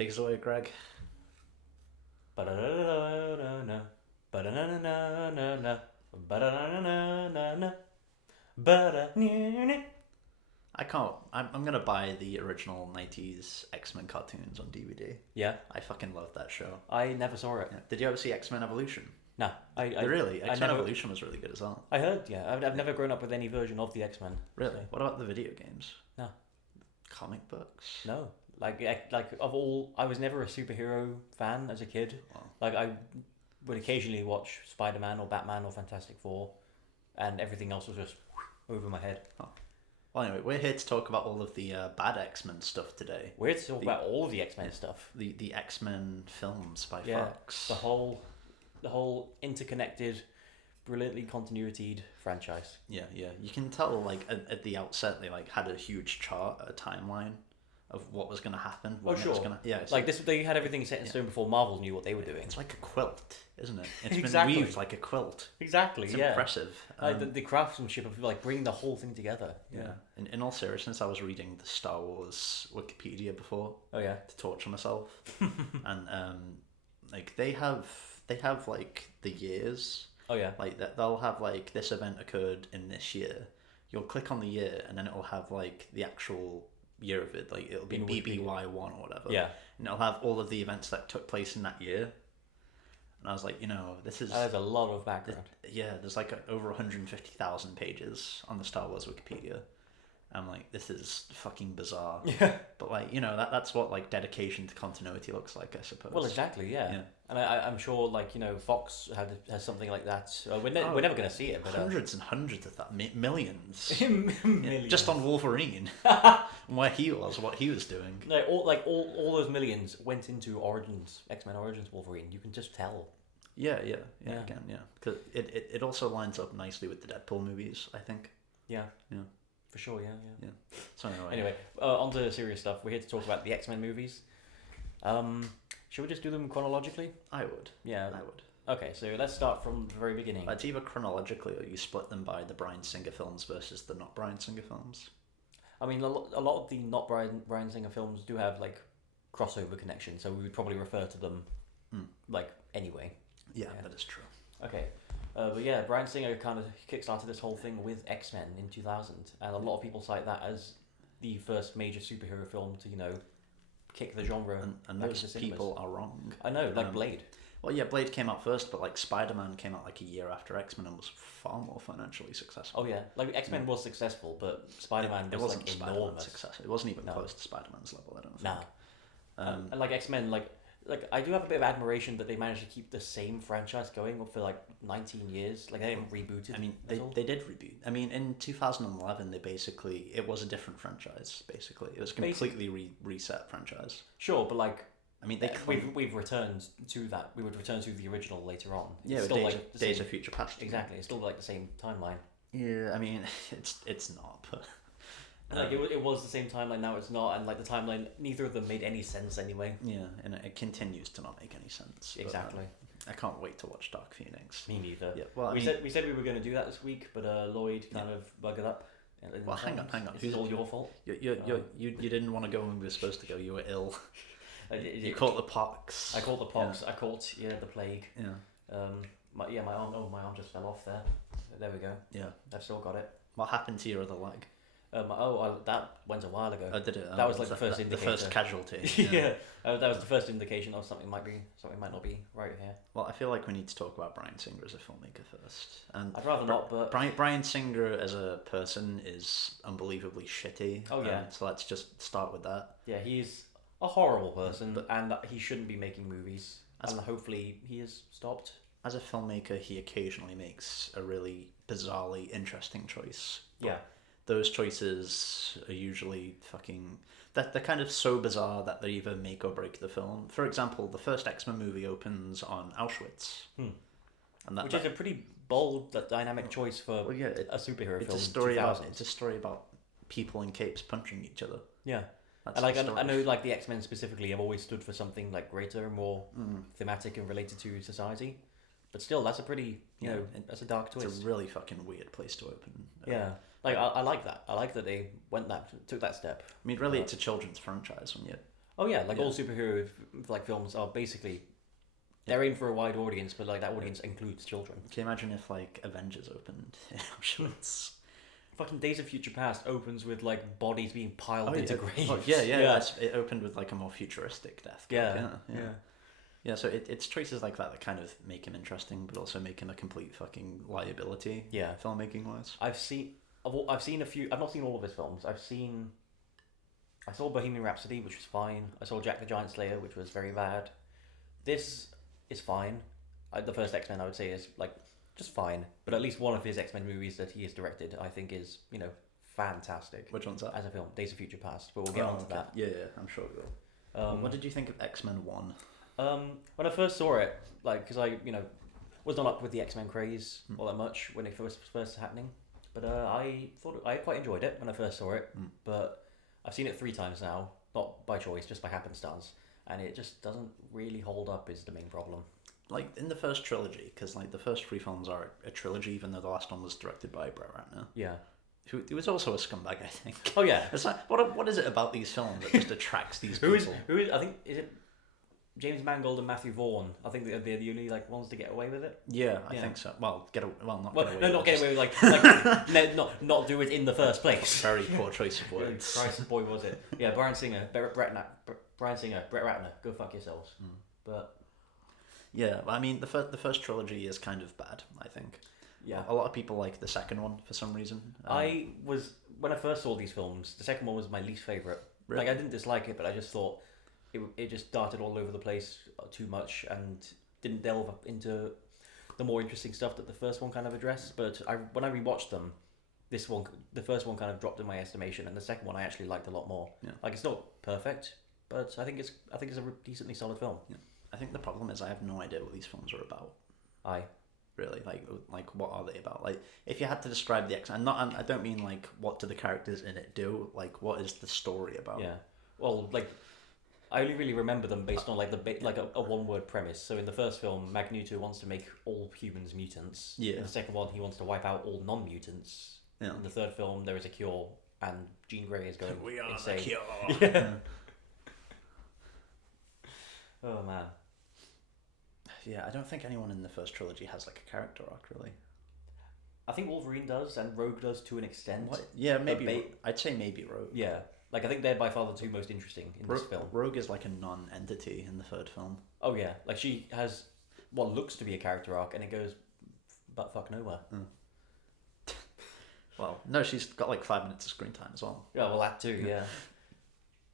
Take us away, Greg. Ba-da-da-da-da-da. Ba-da-na-na-na-na-na. Ba-da-na-na-na-na. Ba-da-na-na. I can't. I'm gonna buy the original '90s X-Men cartoons on DVD. Yeah, I fucking love that show. I never saw it. Yeah. Did you ever see X-Men Evolution? No, Really? X-Men never. Evolution was really good as well. I heard. Yeah, I've never grown up with any version of the X-Men. Really? So, What about the video games? no, Comic books? no. Like of all, I was never a superhero fan as a kid. Wow. Like I would occasionally watch Spider-Man or Batman or Fantastic Four, and everything else was just over my head. Well, anyway, we're here to talk about all of the bad X-Men stuff today. We're here to talk about all of the X-Men stuff. The X-Men films by Yeah, Fox. the whole interconnected, brilliantly continuityed franchise. Yeah. You can tell, like, at the outset, they, like, had a huge chart, a timeline of what was going to happen. Oh, When it was sure. gonna, yeah, it's Like this, they had everything set in stone before Marvel knew what they were doing. It's like a quilt, isn't it? It's Exactly. been weaved like a quilt. Exactly. It's yeah. impressive. Like the craftsmanship of like bringing the whole thing together. Yeah. In all seriousness, I was reading the Star Wars Wikipedia before Oh yeah. to torture myself, and like they have like the years. Oh yeah. Like that, they'll have like this event occurred in this year. You'll click on the year, and then it'll have like the actual year of it. Like it'll be In Wikipedia. BBY1 or whatever. Yeah. And it'll have all of the events that took place in that year. And I was like, this is There's a lot of background. yeah. There's like over 150,000 pages on the Star Wars Wikipedia. I'm like, this is fucking bizarre. Yeah. But like, that's what like dedication to continuity looks like, I suppose. Well, exactly. Yeah. Yeah. And I'm sure, like Fox has something like that. We're never going to see it, but hundreds and hundreds of that, millions. millions. Just on Wolverine, and where he was, what he was doing. No, all those millions went into Origins, X-Men Origins Wolverine. You can just tell. Yeah. Yeah. Again, yeah, because it also lines up nicely with the Deadpool movies, I think. Yeah. Yeah. For sure. Yeah. So Anyway, on to serious stuff. We're here to talk about the X-Men movies. Should we just do them chronologically? I would. Yeah. I would. Okay, so let's start from the very beginning. It's either chronologically or you split them by the Bryan Singer films versus the not Bryan Singer films. I mean, a lot of the not Bryan Singer films do have like crossover connection, so we would probably refer to them like anyway. Yeah, that is true. Okay, but yeah, Bryan Singer kind of kickstarted this whole thing with X-Men in 2000, and a lot of people cite that as the first major superhero film to kick the genre. And back those into cinemas. people are wrong. I know, like Blade. Well, yeah, Blade came out first, but like Spider-Man came out like a year after X-Men and was far more financially successful. Oh yeah, like X-Men was successful, but Spider-Man was wasn't like Spider-Man enormous. successful. It wasn't even close to Spider-Man's level, I don't think. Nah. And like X-Men, like I do have a bit of admiration that they managed to keep the same franchise going for like 19 years. Like they haven't rebooted. I mean, they did reboot. I mean, in 2011, it was a different franchise. Basically, it was a completely reset franchise. Sure, but like I mean, we've returned to that. We would return to the original later on. Yeah, It's still like Days of Future Past. Exactly, it's still like the same timeline. Yeah, I mean, it's not, but like it was the same timeline. Now it's not, and like the timeline, neither of them made any sense anyway. Yeah, and it continues to not make any sense. Exactly. But, I can't wait to watch Dark Phoenix. Me neither. Yeah, well, we said we were going to do that this week, but Lloyd kind of buggered up. Well, hang on. It's all your fault. You didn't want to go when we were supposed to go. You were ill. You caught the pox. I caught the pox. Yeah. I caught the plague. Yeah. My arm. Oh, my arm just fell off there. There we go. Yeah. I've still got it. What happened to your other leg? That went a while ago. Oh, did it? That was like the first indicator. The first casualty. Yeah. That was the first indication of something might not be right here. Well, I feel like we need to talk about Bryan Singer as a filmmaker first. And I'd rather not, but Bryan Singer as a person is unbelievably shitty. Oh yeah. So let's just start with that. Yeah, he's a horrible person, and he shouldn't be making movies. And hopefully he has stopped. As a filmmaker, he occasionally makes a really bizarrely interesting choice. Yeah. Those choices are usually fucking... They're kind of so bizarre that they either make or break the film. For example, the first X-Men movie opens on Auschwitz. And Which is a pretty bold, dynamic choice for a superhero film. It's a story about people in capes punching each other. Yeah. And like I know, like the X-Men specifically have always stood for something like greater and more thematic and related to society. But still, that's a pretty, that's a dark twist. It's a really fucking weird place to open. Yeah, like I like that. I like that they took that step. I mean, really, it's a children's franchise, when you Oh yeah, like Yeah. all superhero like films are basically they're aimed for a wide audience, but like that audience includes children. Can you imagine if like Avengers opened in Auschwitz? Fucking Days of Future Past opens with like bodies being piled into graves. Yeah, yeah, it opened with like a more futuristic death. yeah. Yeah, so it's choices like that kind of make him interesting, but also make him a complete fucking liability. Yeah. Filmmaking wise. I've seen a few. I've not seen all of his films. I saw Bohemian Rhapsody, which was fine. I saw Jack the Giant Slayer, which was very bad. This is fine. The first X-Men, I would say, is like just fine. But at least one of his X-Men movies that he has directed, I think, is fantastic. Which one's that? As a film, Days of Future Past. But we'll get on to that. Yeah, I'm sure we will. What did you think of X-Men 1? When I first saw it, like, because I, was not up with the X-Men craze all that much when it first happening, but I thought I quite enjoyed it when I first saw it. But I've seen it 3 times now, not by choice, just by happenstance, and it just doesn't really hold up. Is the main problem. Like in the first trilogy, because like the first 3 films are a trilogy, even though the last one was directed by Brett Ratner. Yeah. Who was also a scumbag, I think. Oh yeah. It's like what is it about these films that just attracts these Who people? is? I think is it James Mangold and Matthew Vaughn. I think they're the only like ones to get away with it. Yeah, I think so. Well, not get away. Not with get it, away with not do it in the first place. Very poor choice of words. Christ, boy, was it? Yeah, Brett Ratner, go fuck yourselves. But yeah, I mean the first trilogy is kind of bad. I think. Yeah, a lot of people like the second one for some reason. When I first saw these films, the second one was my least favorite. Really? Like I didn't dislike it, but I just thought it just darted all over the place too much and didn't delve up into the more interesting stuff that the first one kind of addressed. But when I rewatched them, the first one kind of dropped in my estimation, and the second one I actually liked a lot more. Yeah. Like it's not perfect, but I think it's a decently solid film. Yeah. I think the problem is I have no idea what these films are about. Really, like what are they about? Like, if you had to describe the X, and I don't mean like what do the characters in it do. Like, what is the story about? Yeah. Well, like, I only really remember them based on like a one-word premise. So in the first film, Magneto wants to make all humans mutants. Yeah. In the second one, he wants to wipe out all non-mutants. Yeah. In the third film, there is a cure, and Jean Grey is going We are insane. the cure. Yeah. Oh man. Yeah, I don't think anyone in the first trilogy has like a character arc really. I think Wolverine does, and Rogue does to an extent. What? Yeah, maybe. I'd say maybe Rogue. Yeah, like I think they're by far the 2 most interesting in this film. Rogue is like a non-entity in the third film. Oh yeah, like she has what looks to be a character arc, and it goes but fuck nowhere. Well, no, she's got like 5 minutes of screen time as well. Yeah, well that too, yeah.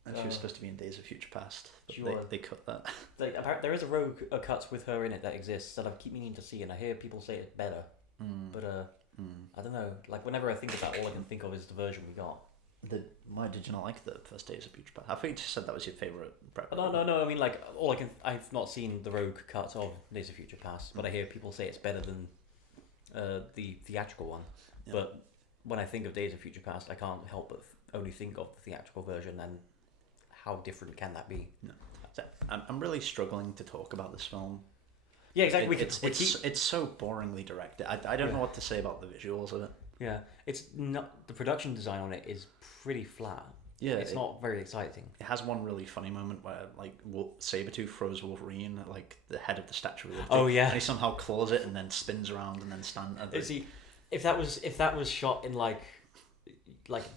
And she was supposed to be in Days of Future Past, but She was. they cut that. Like, there is a Rogue cut with her in it that exists that I keep meaning to see, and I hear people say it's better. But I don't know. Like whenever I think of that, all I can think of is the version we got. Why did you not like the first Days of Future Past? I thought you just said that was your favourite. No. I mean, like I've not seen the Rogue cut of Days of Future Past, but I hear people say it's better than the theatrical one. Yeah. But when I think of Days of Future Past, I can't help but only think of the theatrical version and how different can that be? No. I'm really struggling to talk about this film. Yeah, exactly. It's so boringly directed. I don't know what to say about the visuals of it. Yeah, it's not the production design on it is pretty flat. Yeah, it's not very exciting. It has one really funny moment where like Sabretooth throws Wolverine at like the head of the Statue of Liberty. Oh yeah, and he somehow claws it and then spins around and then stands. See, if that was shot in like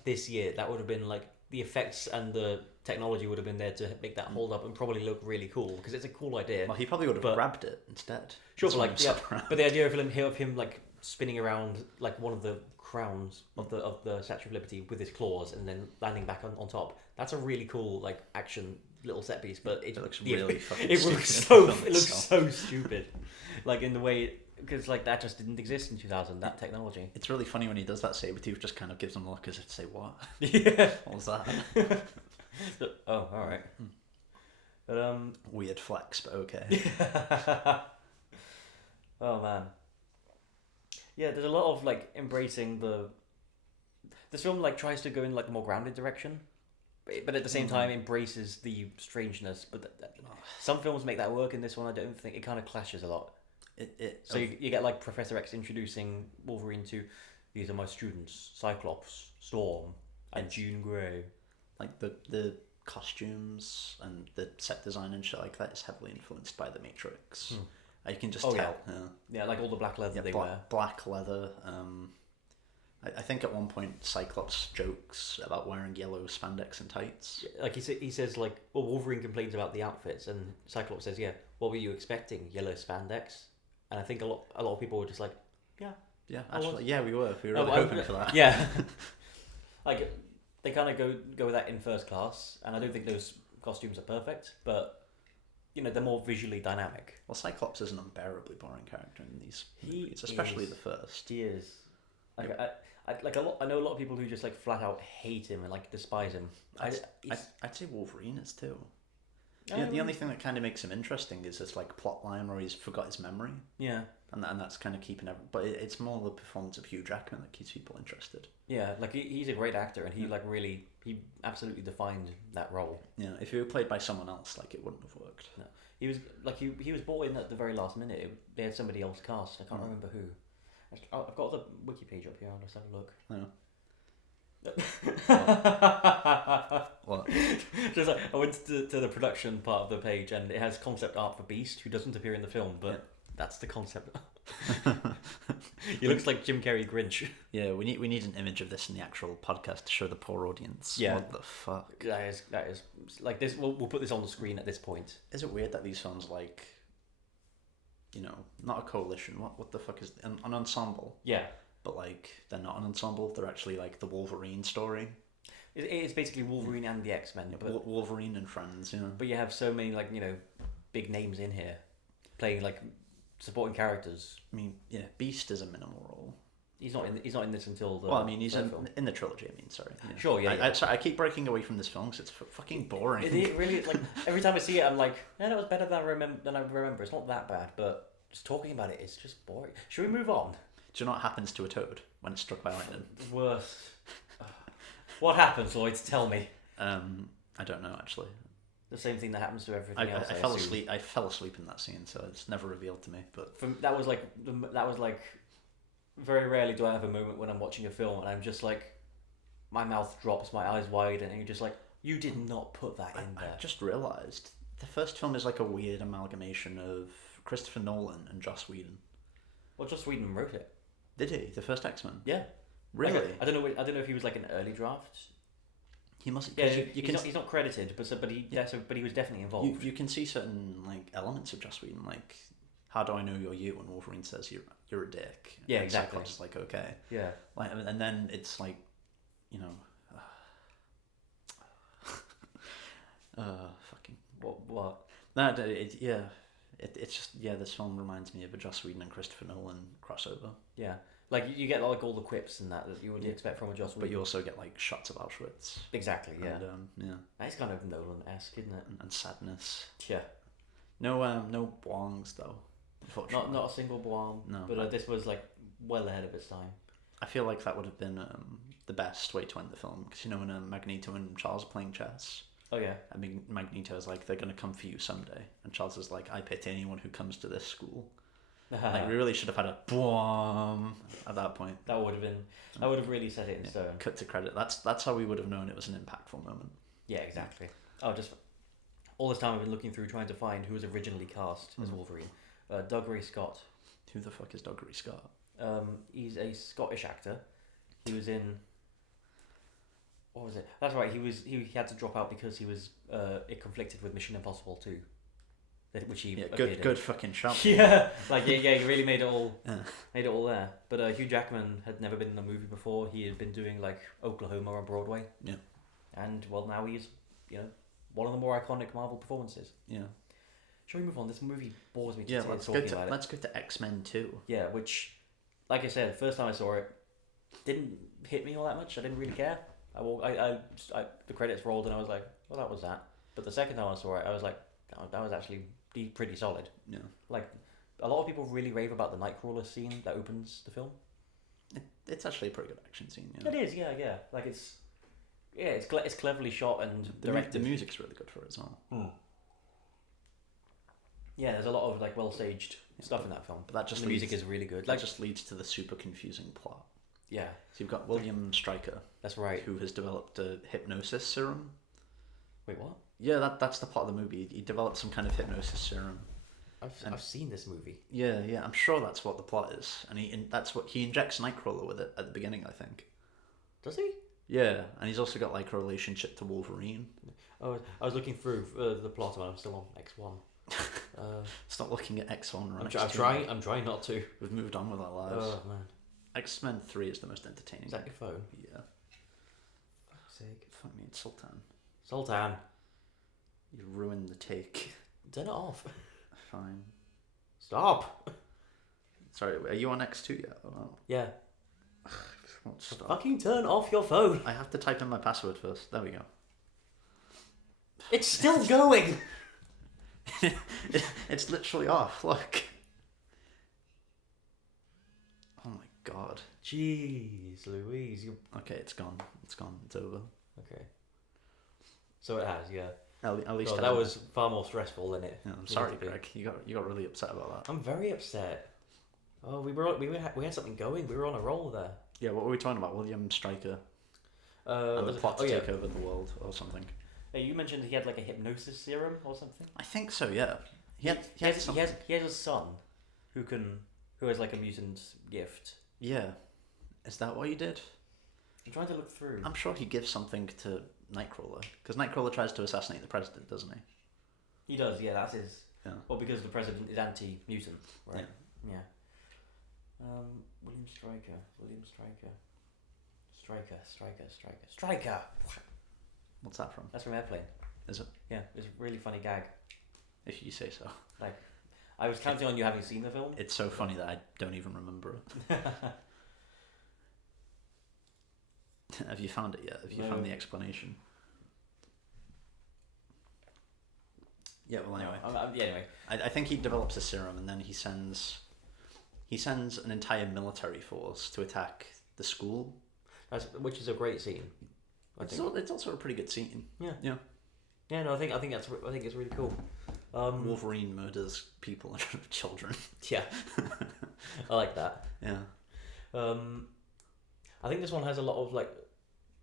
this year, that would have been like the effects and the technology would have been there to make that hold up and probably look really cool because it's a cool idea. Well, he probably would have grabbed it instead. Sure, but the idea of him like spinning around like one of the crowns of the Statue of Liberty with his claws and then landing back on top. That's a really cool like action little set piece, but it looks really fucking it looks so stupid, like in the way. Because like that just didn't exist in 2000. That technology. It's really funny when he does that. Sabretooth just kind of gives him a look as if to say, "What? Yeah. What was that?" Oh, all right. But weird flex, but okay. Oh man. Yeah, there's a lot of like embracing this film like tries to go in like a more grounded direction, but at the same time embraces the strangeness. But some films make that work. In this one, I don't think it kind of clashes a lot. So you get like Professor X introducing Wolverine to these are my students, Cyclops, Storm, and Jean Grey. Like the costumes and the set design and shit like that is heavily influenced by the Matrix. You can just Oh, tell. Yeah, like all the black leather they wear. Black leather. I think at one point Cyclops jokes about wearing yellow spandex and tights. Like he says like, well, Wolverine complains about the outfits, and Cyclops says, yeah, what were you expecting? Yellow spandex? And I think a lot of people were just like, yeah. Yeah, actually, we were really hoping for that. Yeah. Like, they kind of go with that in First Class, and I don't think those costumes are perfect, but, you know, they're more visually dynamic. Well, Cyclops is an unbearably boring character in these movies, especially the first. He is. Like, I know a lot of people who just, like, flat out hate him and, like, despise him. I'd say Wolverine is too. The only thing that kind of makes him interesting is this, like, plot line where he's forgot his memory. Yeah. And that's kind of keeping everyone... But it's more the performance of Hugh Jackman that keeps people interested. Yeah, like, he's a great actor, and he absolutely defined that role. Yeah, if he were played by someone else, like, it wouldn't have worked. No. He was brought in at the very last minute. They had somebody else cast. I can't remember who. I've got the wiki page up here. I'll just have a look. What? Just like, I went to the production part of the page, and it has concept art for Beast, who doesn't appear in the film, but that's the concept. He looks like Jim Carrey Grinch. Yeah, we need an image of this in the actual podcast to show the poor audience. Yeah. What the fuck? That is like this. We'll put this on the screen at this point. Is it weird that these films, like, you know, not a coalition? What the fuck is an ensemble? Yeah. But, like, they're not an ensemble. They're actually, like, the Wolverine story. It's basically Wolverine and the X-Men. But Wolverine and friends, you know. But you have so many, like, you know, big names in here playing, like, supporting characters. I mean, yeah, Beast is a minimal role. He's not in this until the... Well, I mean, he's in the trilogy, sorry. Yeah. Sure, yeah. I keep breaking away from this film because it's fucking boring. It really, like, every time I see it, I'm like, that was better than I remember. It's not that bad, but just talking about it is just boring. Should we move on? Do you know what happens to a toad when it's struck by lightning? Worst. What happens, Lloyd? Tell me. I don't know, actually. The same thing that happens to everything else. I fell asleep in that scene, so it's never revealed to me. But that was like very rarely do I have a moment when I'm watching a film and I'm just like, my mouth drops, my eyes widen, and you're just like, you did not put that in there. I just realised the first film is like a weird amalgamation of Christopher Nolan and Joss Whedon. Well, Joss Whedon wrote it. Did he? The first X-Men? Yeah. Really? Like, I don't know if he was like an early draft. He must. Yeah, he's not credited, but he was definitely involved. You can see certain, like, elements of Joss Whedon, like, how do I know you're you? When Wolverine says you're a dick. Yeah, exactly. Cyclops is like, okay. Yeah. Like, and then it's like, you know, fucking what? No, it's just this film reminds me of a Joss Whedon and Christopher Nolan crossover. Yeah. Like, you get, like, all the quips and that you would expect from a Joss Whedon. But you also get, like, shots of Auschwitz. Exactly, yeah. And, That's kind of Nolan-esque, isn't it? And sadness. Yeah. No boings, though, unfortunately. Not a single boing. No. But this was, like, well ahead of its time. I feel like that would have been the best way to end the film. Because, you know, when Magneto and Charles are playing chess... Oh, yeah. I mean, Magneto's like, they're going to come for you someday. And Charles is like, I pity anyone who comes to this school. Like, we really should have had a boom at that point. That would have really set it in stone. Cut to credit. That's how we would have known it was an impactful moment. Yeah, exactly. Oh, just all this time I've been looking through trying to find who was originally cast as Wolverine. Doug Ray Scott. Who the fuck is Doug Ray Scott? He's a Scottish actor. He was in... What was it? That's right. He had to drop out because it conflicted with Mission Impossible 2. Which he good fucking shot. Yeah, like he really made it all there. But Hugh Jackman had never been in a movie before. He had been doing like Oklahoma on Broadway. Yeah, and well, now he's one of the more iconic Marvel performances. Yeah. Shall we move on? This movie bores me to tears talking about it. Let's go to X-Men 2. Yeah, which, like I said, first time I saw it, didn't hit me all that much. I didn't really care. The credits rolled and I was like, well, that was that. But the second time I saw it, I was like, oh, that was actually pretty solid. Yeah. Like, a lot of people really rave about the Nightcrawler scene that opens the film. It's actually a pretty good action scene. It is, yeah. Like, it's cleverly shot and directed. The music's really good for it as well. Yeah, there's a lot of like well staged stuff in that film. But the music is really good. That just leads to the super confusing plot. Yeah. So you've got William Stryker. That's right. Who has developed a hypnosis serum, Wait, what? Yeah, that's the part of the movie. He develops some kind of hypnosis serum. I've seen this movie. Yeah, I'm sure that's what the plot is, and that's what he injects Nightcrawler with it at the beginning, I think. Does he? Yeah, and he's also got like a relationship to Wolverine. Oh, I was looking through the plot and I'm still on X1. Stop looking at X1 or X2. I'm trying not to. We've moved on with our lives. Oh man. X-Men 3 is the most entertaining. Is that your phone? Yeah. Fuck's sake. Fuck me, it's Sultan. Sultan. You ruined the take. Turn it off. Fine. Stop. Sorry, are you on X2 yet? Oh, no. Yeah. Won't stop. Fucking turn off your phone. I have to type in my password first. There we go. It's still going. It's literally off. Look. Oh my god. Jeez, Louise. Okay, it's gone. It's gone. It's over. Okay. So it has, yeah. At least that was far more stressful than it. Yeah, I'm sorry, Greg. You got really upset about that. I'm very upset. Oh, we had something going. We were on a roll there. Yeah, what were we talking about? William Stryker and the plot to take over the world or something. Hey, you mentioned he had like a hypnosis serum or something. I think so. Yeah. He has a son who has like a mutant gift. Yeah. Is that what he did? I'm trying to look through. I'm sure he gives something to Nightcrawler because Nightcrawler tries to assassinate the president, doesn't he? He does. Yeah, that's his. Yeah. Well, because the president is anti-mutant, right? Yeah. William Stryker. What's that from? That's from Airplane. Is it? Yeah, it's a really funny gag. If you say so. Like, I was counting on you having seen the film. It's so funny that I don't even remember it. Have you found it yet? Have you found the explanation? Yeah. Well, anyway. Anyway. I think he develops a serum, and then he sends an entire military force to attack the school. Which is a great scene. It's also a pretty good scene. Yeah. Yeah. Yeah. No, I think it's really cool. Wolverine murders people and children. Yeah. I like that. Yeah. I think this one has a lot of like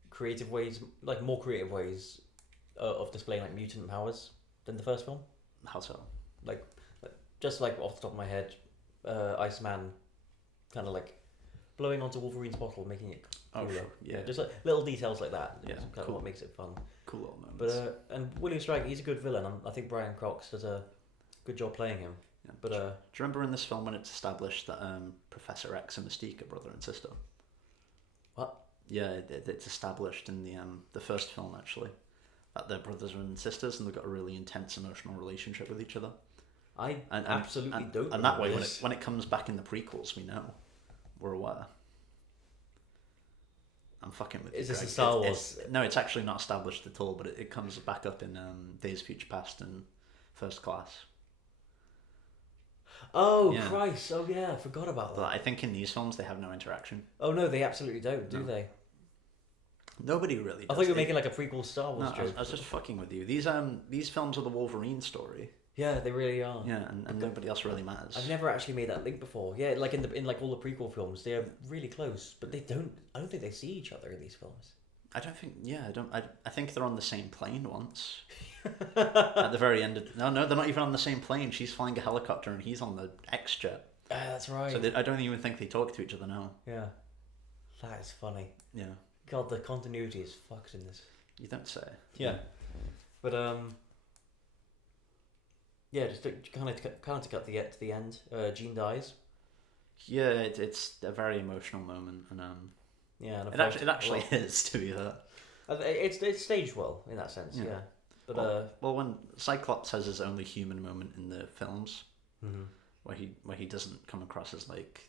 creative ways, like more creative ways of displaying like mutant powers than the first film. How so? Like just like off the top of my head, Iceman kind of like blowing onto Wolverine's bottle, making it cooler. Oh, sure. Yeah. Just like little details like that. Yeah, kind of what makes it fun. Cool little moments. But and William Stryker, he's a good villain. I think Brian Cox does a good job playing him. Yeah. But do you remember in this film when it's established that Professor X and Mystique are brother and sister? What? Yeah, it's established in the first film actually that they're brothers and sisters and they've got a really intense emotional relationship with each other. I absolutely don't. And that way, when it comes back in the prequels, we know, we're aware. I'm fucking with you. Is this Greg. a Star Wars? No, it's actually not established at all, but it comes back up in Days of Future Past and First Class. Oh, yeah. Christ. Oh, yeah, I forgot about that. But I think in these films they have no interaction. Oh, no, they absolutely don't, do they? Nobody really does. I thought you were making like a prequel Star Wars joke. I was just fucking with you. These films are the Wolverine story. Yeah, they really are. Yeah, and nobody else really matters. I've never actually made that link before. Yeah, like in like all the prequel films, they are really close, but I don't think they see each other in these films. I don't think. Yeah, I think they're on the same plane once. At the very end of no, they're not even on the same plane. She's flying a helicopter and he's on the X jet. That's right. So I don't even think they talk to each other now. Yeah, that is funny. Yeah. God, the continuity is fucked in this. You don't say. Yeah, but yeah, just to kind of cut to the end. Jean dies. Yeah, it's a very emotional moment, and yeah, and it actually is, to be fair. It's staged well in that sense. Yeah, but well, when Cyclops has his only human moment in the films, where he doesn't come across as like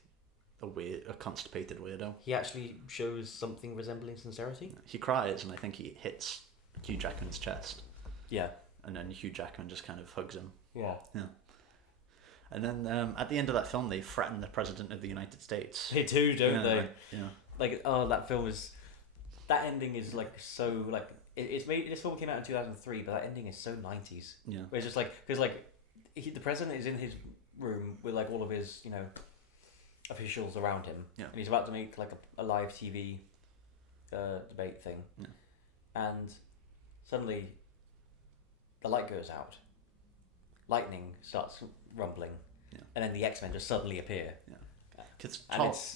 a constipated weirdo. He actually shows something resembling sincerity. He cries, and I think he hits Hugh Jackman's chest. Yeah. And then Hugh Jackman just kind of hugs him. Yeah. Yeah. And then at the end of that film, they threaten the president of the United States. They do, don't they? Like, yeah. Like, oh, that film is... That ending is, like, so, like... It's made... This film came out in 2003, but that ending is so 90s. Yeah. Where it's just, like... Because, like, the president is in his room with, like, all of his, you know, officials around him. Yeah. And he's about to make, like, a live TV debate thing. Yeah. And suddenly... the light goes out, lightning starts rumbling, and then the X-Men just suddenly appear. Yeah, because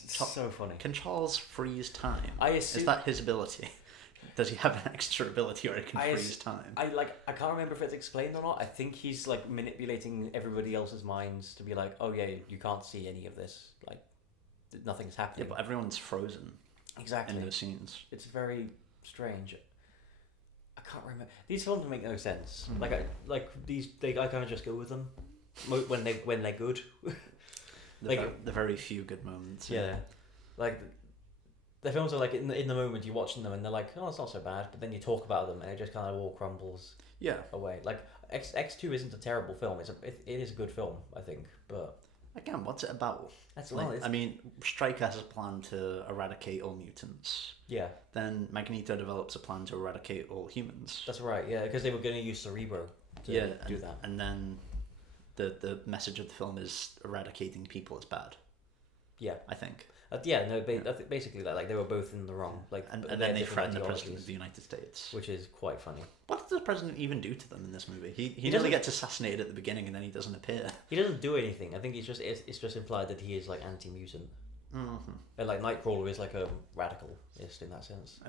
it's so funny. Can Charles freeze time? Is that his ability? Does he have an extra ability where he can freeze time? I can't remember if it's explained or not. I think he's like manipulating everybody else's minds to be like, oh yeah, you can't see any of this. Like, nothing's happening. Yeah, but everyone's frozen. Exactly. In those scenes. It's very strange. I can't remember. These films make no sense. I kind of just go with them when they're good. The very few good moments. Yeah, like the films are like in the moment you're watching them and they're like, oh, it's not so bad, but then you talk about them and it just kind of all crumbles. Yeah. Away. Like X2 isn't a terrible film. It is a good film, I think, but again, what's it about? I mean, Stryker has a plan to eradicate all mutants. Yeah. Then Magneto develops a plan to eradicate all humans. That's right. Yeah, because they were going to use Cerebro to do that. And then the message of the film is eradicating people is bad. Yeah, I think. Basically that, like, they were both in the wrong. Like, and then they threaten the president of the United States, which is quite funny. What does the president even do to them in this movie? He nearly gets assassinated at the beginning, and then he doesn't appear. He doesn't do anything. I think it's just implied that he is like anti-mutant. Mm-hmm. And like Nightcrawler is like a radicalist in that sense.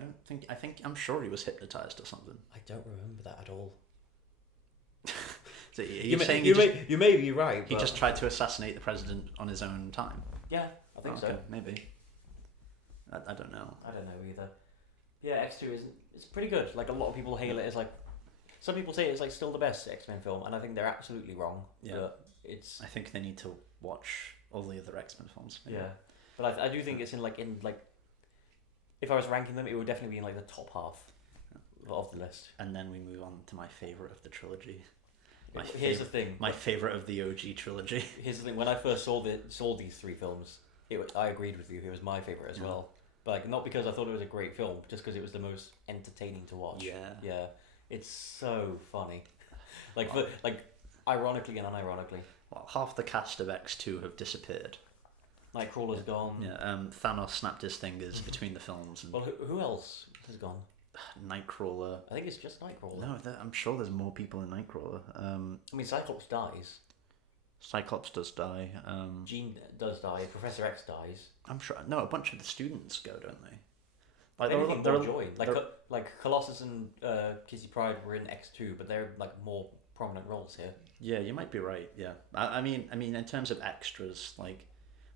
I'm sure he was hypnotized or something. I don't remember that at all. So you may be right. He just tried to assassinate the president on his own time. Yeah, I think so. Maybe. I don't know. I don't know either. Yeah, X2 it's pretty good. Like, a lot of people hail it as like, some people say it's like still the best X-Men film, and I think they're absolutely wrong. Yeah, but I think they need to watch all the other X-Men films. Maybe. Yeah, but I do think it's in like if I was ranking them, it would definitely be in like the top half of the list. And then we move on to my favorite of the trilogy. Here's the thing. My favorite of the OG trilogy. Here's the thing. When I first saw these three films, I agreed with you. It was my favorite as well. But like, not because I thought it was a great film, just because it was the most entertaining to watch. Yeah. It's so funny. Ironically and unironically. Well, half the cast of X2 have disappeared. Nightcrawler's gone. Yeah. Thanos snapped his fingers between the films. And well, who else has gone? Nightcrawler. I think it's just Nightcrawler. No, I'm sure there's more people in Nightcrawler. I mean, Cyclops dies. Cyclops does die. Jean does die. Professor X dies. I'm sure. No, a bunch of the students go, don't they? Like, they're joined. Like Colossus and Kitty Pryde were in X2, but they're like more prominent roles here. Yeah, you might be right. Yeah, I mean, in terms of extras, like,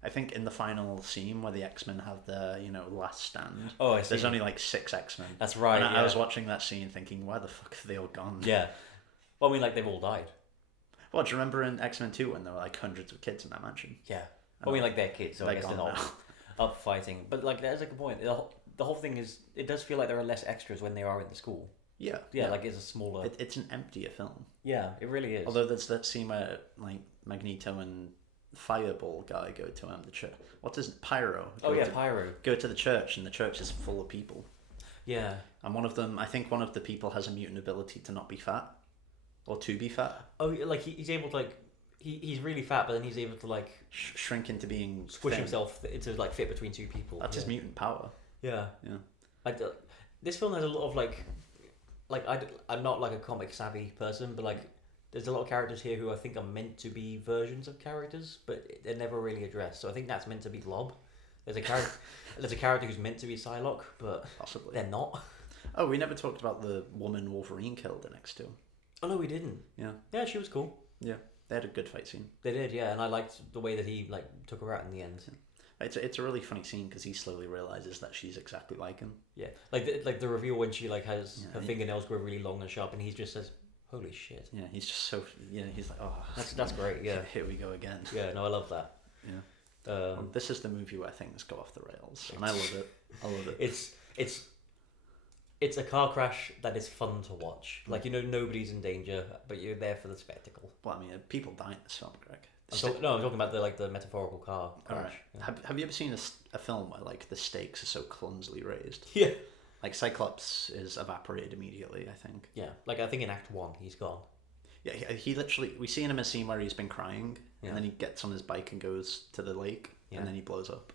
I think in the final scene where the X-Men have their, last stand. Oh, I see. There's only like 6 X-Men. That's right. And I was watching that scene thinking, why the fuck have they all gone? Yeah. Well, I mean, like, they've all died. Well, do you remember in X-Men 2 when there were like hundreds of kids in that mansion? Yeah. Well, I mean, like, they're kids, so I guess they're not up fighting. But like, there's like a point. The whole thing is, it does feel like there are less extras when they are in the school. Yeah. Yeah, like it's a smaller. It's an emptier film. Yeah, it really is. Although there's that scene where like Magneto and Fireball guy go to the church. What is it? Pyro? Pyro. Go to the church, and the church is full of people. Yeah. And one of the people has a mutant ability to not be fat, or to be fat. Oh, like he's able to like. He's really fat, but then he's able to like shrink into being squish himself into like fit between two people. That's his mutant power. Yeah. This film has a lot of I'm not like a comic savvy person, but like there's a lot of characters here who I think are meant to be versions of characters, but they're never really addressed. So I think that's meant to be Lob. There's a character who's meant to be Psylocke, but possibly they're not. Oh, we never talked about the woman Wolverine killed in X2. Oh no, we didn't. Yeah. Yeah, she was cool. Yeah. They had a good fight scene. They did, yeah, and I liked the way that he like took her out in the end. It's a really funny scene because he slowly realizes that she's exactly like him. Yeah, like the reveal when she like has her fingernails grow really long and sharp, and he just says, "Holy shit!" Yeah, he's just so he's like, oh, that's great. Yeah, here we go again. Yeah, no, I love that. Yeah, well, this is the movie where things go off the rails, and I love it. It's a car crash that is fun to watch. Like, nobody's in danger, but you're there for the spectacle. Well, I mean, people die in this film, Greg. I'm talking about the metaphorical car crash. Right. Yeah. Have you ever seen a film where like the stakes are so clumsily raised? Yeah. Like Cyclops is evaporated immediately, I think. Yeah. Like I think in Act 1 he's gone. Yeah, he literally, we see in him a scene where he's been crying, and then he gets on his bike and goes to the lake, and then he blows up.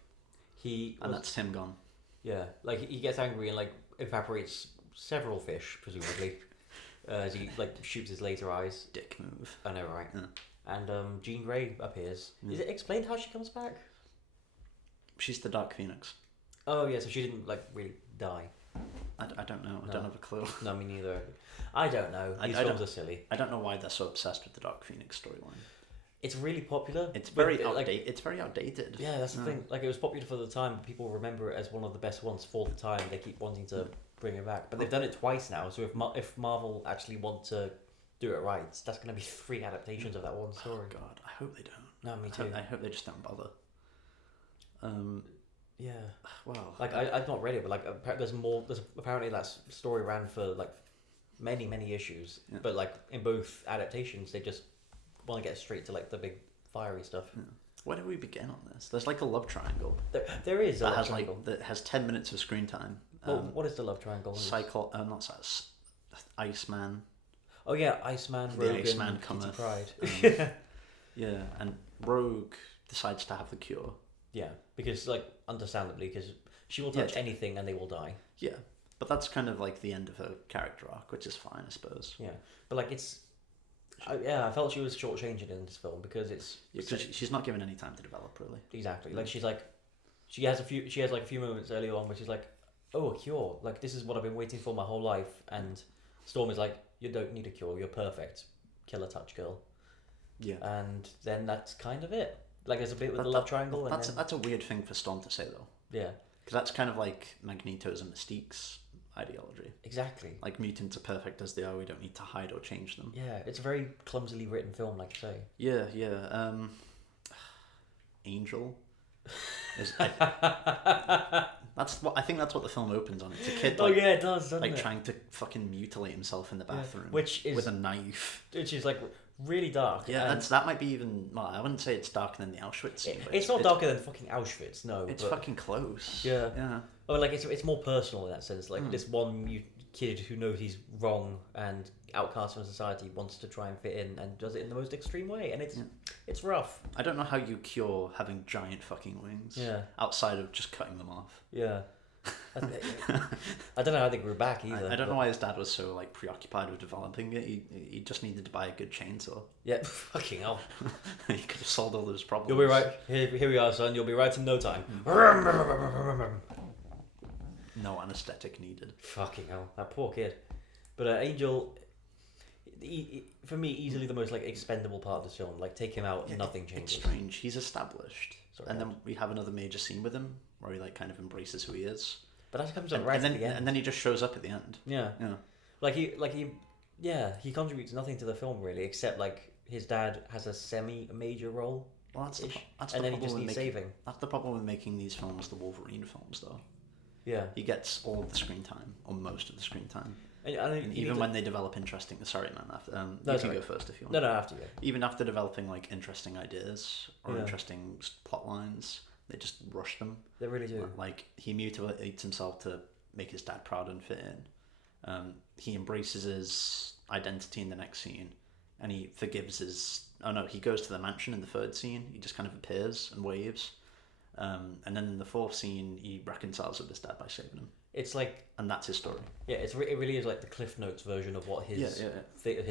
That's him gone. Yeah, like he gets angry and like evaporates several fish, presumably. as he like shoots his laser eyes. Dick move. I know, right? Yeah. And Jean Grey appears. Yeah. Is it explained how she comes back? She's the Dark Phoenix. Oh yeah, so she didn't like really die. I don't know. No. I don't have a clue. No, me neither. I don't know. These films are silly. I don't know why they're so obsessed with the Dark Phoenix storyline. It's really popular. It's very outdated. It's very outdated. Yeah, that's the thing. Like, it was popular for the time, but people remember it as one of the best ones for the time. They keep wanting to bring it back, but they've done it twice now. So if Marvel actually want to do it right, that's going to be 3 adaptations of that one story. Oh God, I hope they don't. No, me too. I hope they just don't bother. Yeah. Well, like I've not read it, but like there's more. There's apparently that story ran for like many issues, but like in both adaptations, they just want to get straight to like the big fiery stuff. Yeah. Where do we begin on this? There's like a love triangle. There is a love triangle that has 10 minutes of screen time. Well, what is the love triangle? Iceman. Oh yeah, Iceman, the Rogue, Iceman and cometh. Kitty Pryde. Yeah, and Rogue decides to have the cure. Yeah, because like understandably, because she will touch anything and they will die. Yeah, but that's kind of like the end of her character arc, which is fine, I suppose. Yeah, but like I felt she was shortchanged in this film because she's not given any time to develop, really. Exactly. Like she has a few moments early on where she's like, oh, a cure, like this is what I've been waiting for my whole life, and Storm is like, you don't need a cure, you're perfect, killer touch girl. Yeah, and then that's kind of it. Like there's a bit with the love triangle. That's a weird thing for Storm to say though. Yeah, because that's kind of like Magneto's and Mystique's ideology. Exactly. Like, mutants are perfect as they are. We don't need to hide or change them. Yeah, it's a very clumsily written film, like you say. Yeah. Angel. I think that's what the film opens on. It's a kid. Like, oh yeah, it does. Doesn't like it? trying to fucking mutilate himself in the bathroom, with a knife. Which is like really dark. Yeah, that might be even. Well, I wouldn't say it's darker than the Auschwitz scene. It's not darker than fucking Auschwitz. No, it's fucking close. Yeah. Oh, like it's more personal in that sense. Like this one kid who knows he's wrong and outcast from society wants to try and fit in and does it in the most extreme way, and it's rough. I don't know how you cure having giant fucking wings. Yeah. Outside of just cutting them off. Yeah. I don't know how they grew back either. I don't know why his dad was so like preoccupied with developing it. He just needed to buy a good chainsaw. Yeah, fucking hell. He could have solved all those problems. You'll be right. Here we are, son. You'll be right in no time. No anesthetic needed. Fucking hell, that poor kid. But Angel, for me, easily the most like expendable part of this film. Like, take him out, nothing changes. It's strange. He's established, then we have another major scene with him where he like kind of embraces who he is. But that comes up right at the end. And then he just shows up at the end. Yeah. He contributes nothing to the film really, except like his dad has a semi-major role. Well, that's the and then he just needs saving. That's the problem with making these films the Wolverine films, though. Yeah. He gets all of the screen time, or most of the screen time. And even when they develop interesting... Sorry, man. You can go first if you want. No, after you. Even after developing like interesting ideas or interesting plot lines, they just rush them. They really do. Like, he mutilates himself to make his dad proud and fit in. He embraces his identity in the next scene, and he forgives his... Oh no, he goes to the mansion in the third scene. He just kind of appears and waves. And then in the fourth scene, he reconciles with his dad by saving him. It's like... And that's his story. Yeah, it really is like the Cliff Notes version of what his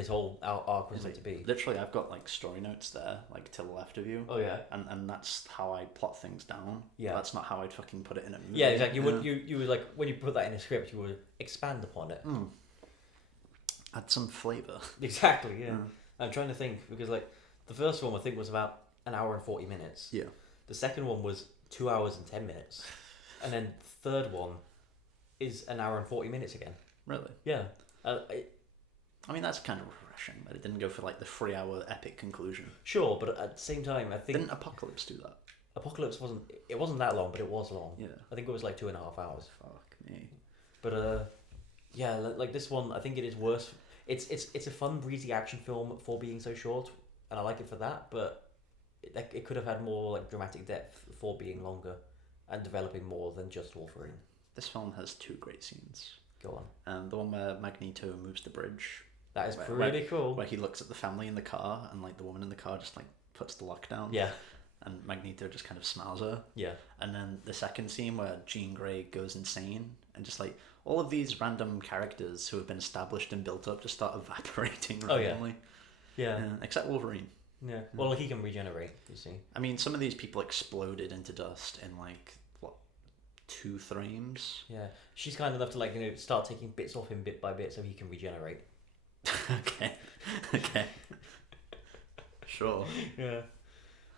whole arc was meant to be. Literally, I've got like story notes there, like to the left of you. Oh yeah. And that's how I plot things down. Yeah. That's not how I'd fucking put it in a movie. Yeah, exactly. You would like, when you put that in a script, you would expand upon it. Add some flavour. Exactly, yeah. I'm trying to think, because like, the first one I think was about an hour and 40 minutes. Yeah. The second one was 2 hours and 10 minutes. And then the third one is an hour and 40 minutes again. Really? Yeah. I mean, that's kind of refreshing that it didn't go for like the 3-hour epic conclusion. Sure, but at the same time, I think... Didn't Apocalypse do that? Apocalypse wasn't that long, but it was long. Yeah. I think it was like 2.5 hours. Fuck me. But yeah, like this one, I think it is worse. It's a fun, breezy action film for being so short, and I like it for that, but it could have had more like dramatic depth for being longer and developing more than just Wolverine. This film has 2 great scenes. Go on. The one where Magneto moves the bridge. That is pretty cool. Where he looks at the family in the car, and like the woman in the car just like puts the lock down. Yeah. And Magneto just kind of smiles her. Yeah. And then the second scene where Jean Grey goes insane and just like all of these random characters who have been established and built up just start evaporating randomly. Yeah. Except Wolverine. Yeah. Well, he can regenerate, you see. I mean, some of these people exploded into dust in, like, 2 frames? Yeah. She's kind enough to, like, start taking bits off him bit by bit so he can regenerate. Okay. Sure. Yeah.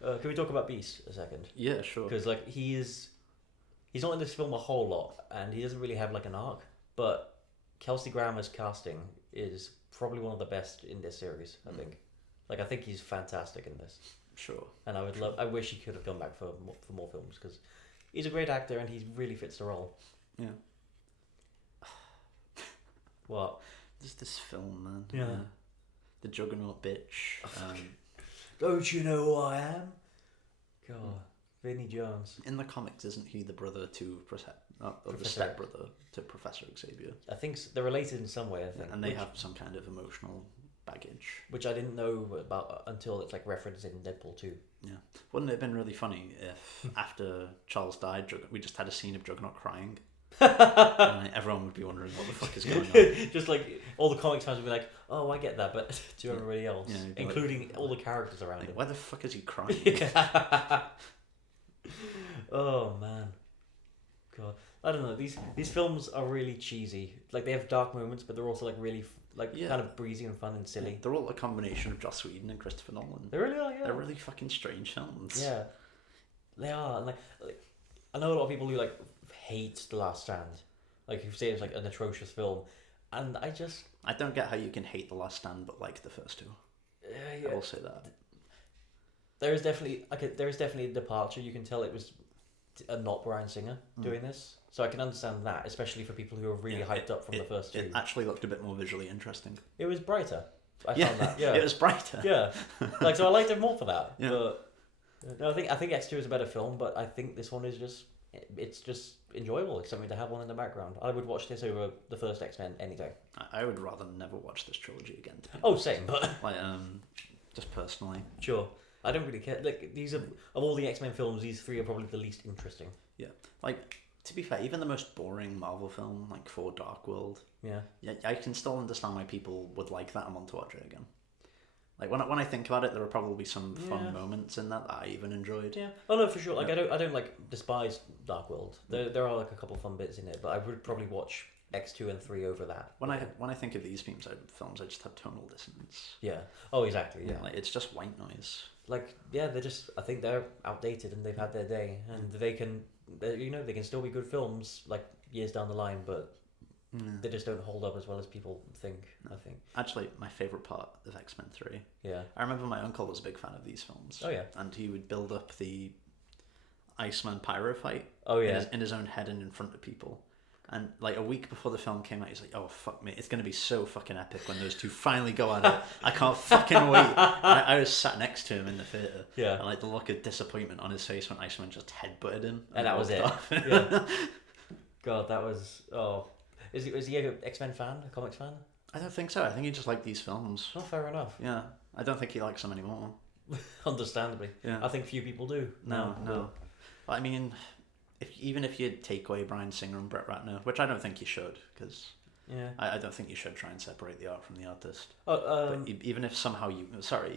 Can we talk about Beast a second? Yeah, sure. Because, like, he's not in this film a whole lot, and he doesn't really have, like, an arc, but Kelsey Grammer's casting is probably one of the best in this series, I think. Like, I think he's fantastic in this. Sure. And I wish he could have come back for more films, because he's a great actor and he really fits the role. Yeah. What? There's this film, man. Yeah. The Juggernaut bitch. Don't you know who I am? God, Vinnie Jones. In the comics, isn't he the brother to the stepbrother to Professor Xavier? I think they're related in some way. I think, and they have some kind of emotional baggage, which I didn't know about until it's like referenced in Deadpool 2. Yeah, wouldn't it have been really funny if after Charles died, we just had a scene of Juggernaut crying? And everyone would be wondering what the fuck is going on. Just like all the comics fans would be like, "Oh, I get that," but to everybody else, including all the characters around him, why the fuck is he crying? Oh man, God, I don't know. These films are really cheesy. Like they have dark moments, but they're also like really kind of breezy and fun and silly. They're all a combination of Joss Whedon and Christopher Nolan. They really are. Yeah. They're really fucking strange films. Yeah, they are. And like I know a lot of people who like hate The Last Stand, like who say it's like an atrocious film, and I don't get how you can hate The Last Stand but like the first two. Yeah. I will say that. There is definitely a departure. You can tell it was not Bryan Singer doing this, so I can understand that, especially for people who are really hyped up from the first two. It actually looked a bit more visually interesting. It was brighter. I found that. Yeah, it was brighter. Yeah, like so I liked it more for that. Yeah. But no, I think X2 is a better film, but I think this one is just enjoyable. It's something to have on in the background. I would watch this over the first X-Men any day. I would rather never watch this trilogy again. Same, but like just personally. Sure. I don't really care. Like these are of all the X-Men films, these 3 are probably the least interesting. Yeah, like to be fair, even the most boring Marvel film, like Thor: Dark World. Yeah, I can still understand why people would like that and want to watch it again. Like when I think about it, there are probably some fun moments in that I even enjoyed. Yeah. Oh no, for sure. Like I don't like despise Dark World. There are like a couple fun bits in it, but I would probably watch X2 and 3 over that. When I think of these films, I just have tonal dissonance. Yeah. Oh, exactly. Yeah. Like it's just white noise. Like I think they're outdated and they've had their day, and they can still be good films like years down the line, but they just don't hold up as well as people think. I think actually my favorite part of X-Men 3. Yeah, I remember my uncle was a big fan of these films. Oh yeah, and he would build up the Iceman pyro fight. Oh yeah, in his own head and in front of people. And like a week before the film came out, he's like, "Oh fuck me, it's gonna be so fucking epic when those two finally go at it. I can't fucking wait." I was sat next to him in the theater. Yeah. And like the look of disappointment on his face when Iceman just headbutted him. And that was it. Yeah. God, that was Is he an X-Men fan, a comics fan? I don't think so. I think he just liked these films. Oh, fair enough. Yeah, I don't think he likes them anymore. Understandably. Yeah. I think few people do. No. I mean, even if you take away Bryan Singer and Brett Ratner, which I don't think you should, because I don't think you should try and separate the art from the artist. But even if somehow you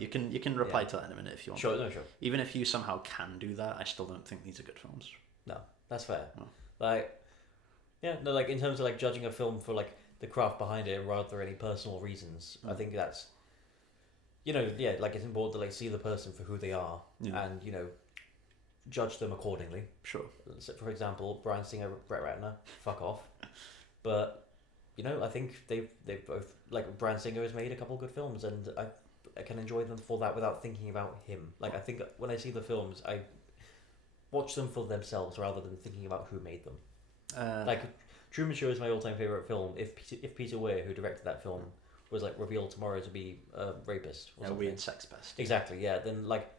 can reply to that in a minute if you want. Sure. Even if you somehow can do that, I still don't think these are good films. No, that's fair. No. Like in terms of like judging a film for like the craft behind it rather than any personal reasons, I think that's like it's important to like see the person for who they are and judge them accordingly. Sure. So, for example, Bryan Singer, Brett Ratner, fuck off. But I think they've both, like, Bryan Singer has made a couple good films, and I can enjoy them for that without thinking about him. Like I think when I see the films, I watch them for themselves rather than thinking about who made them. Like Truman Show is my all-time favorite film. If Peter Weir, who directed that film, was like revealed tomorrow to be a rapist or something. Weird sex pest. Exactly. Yeah. Then like.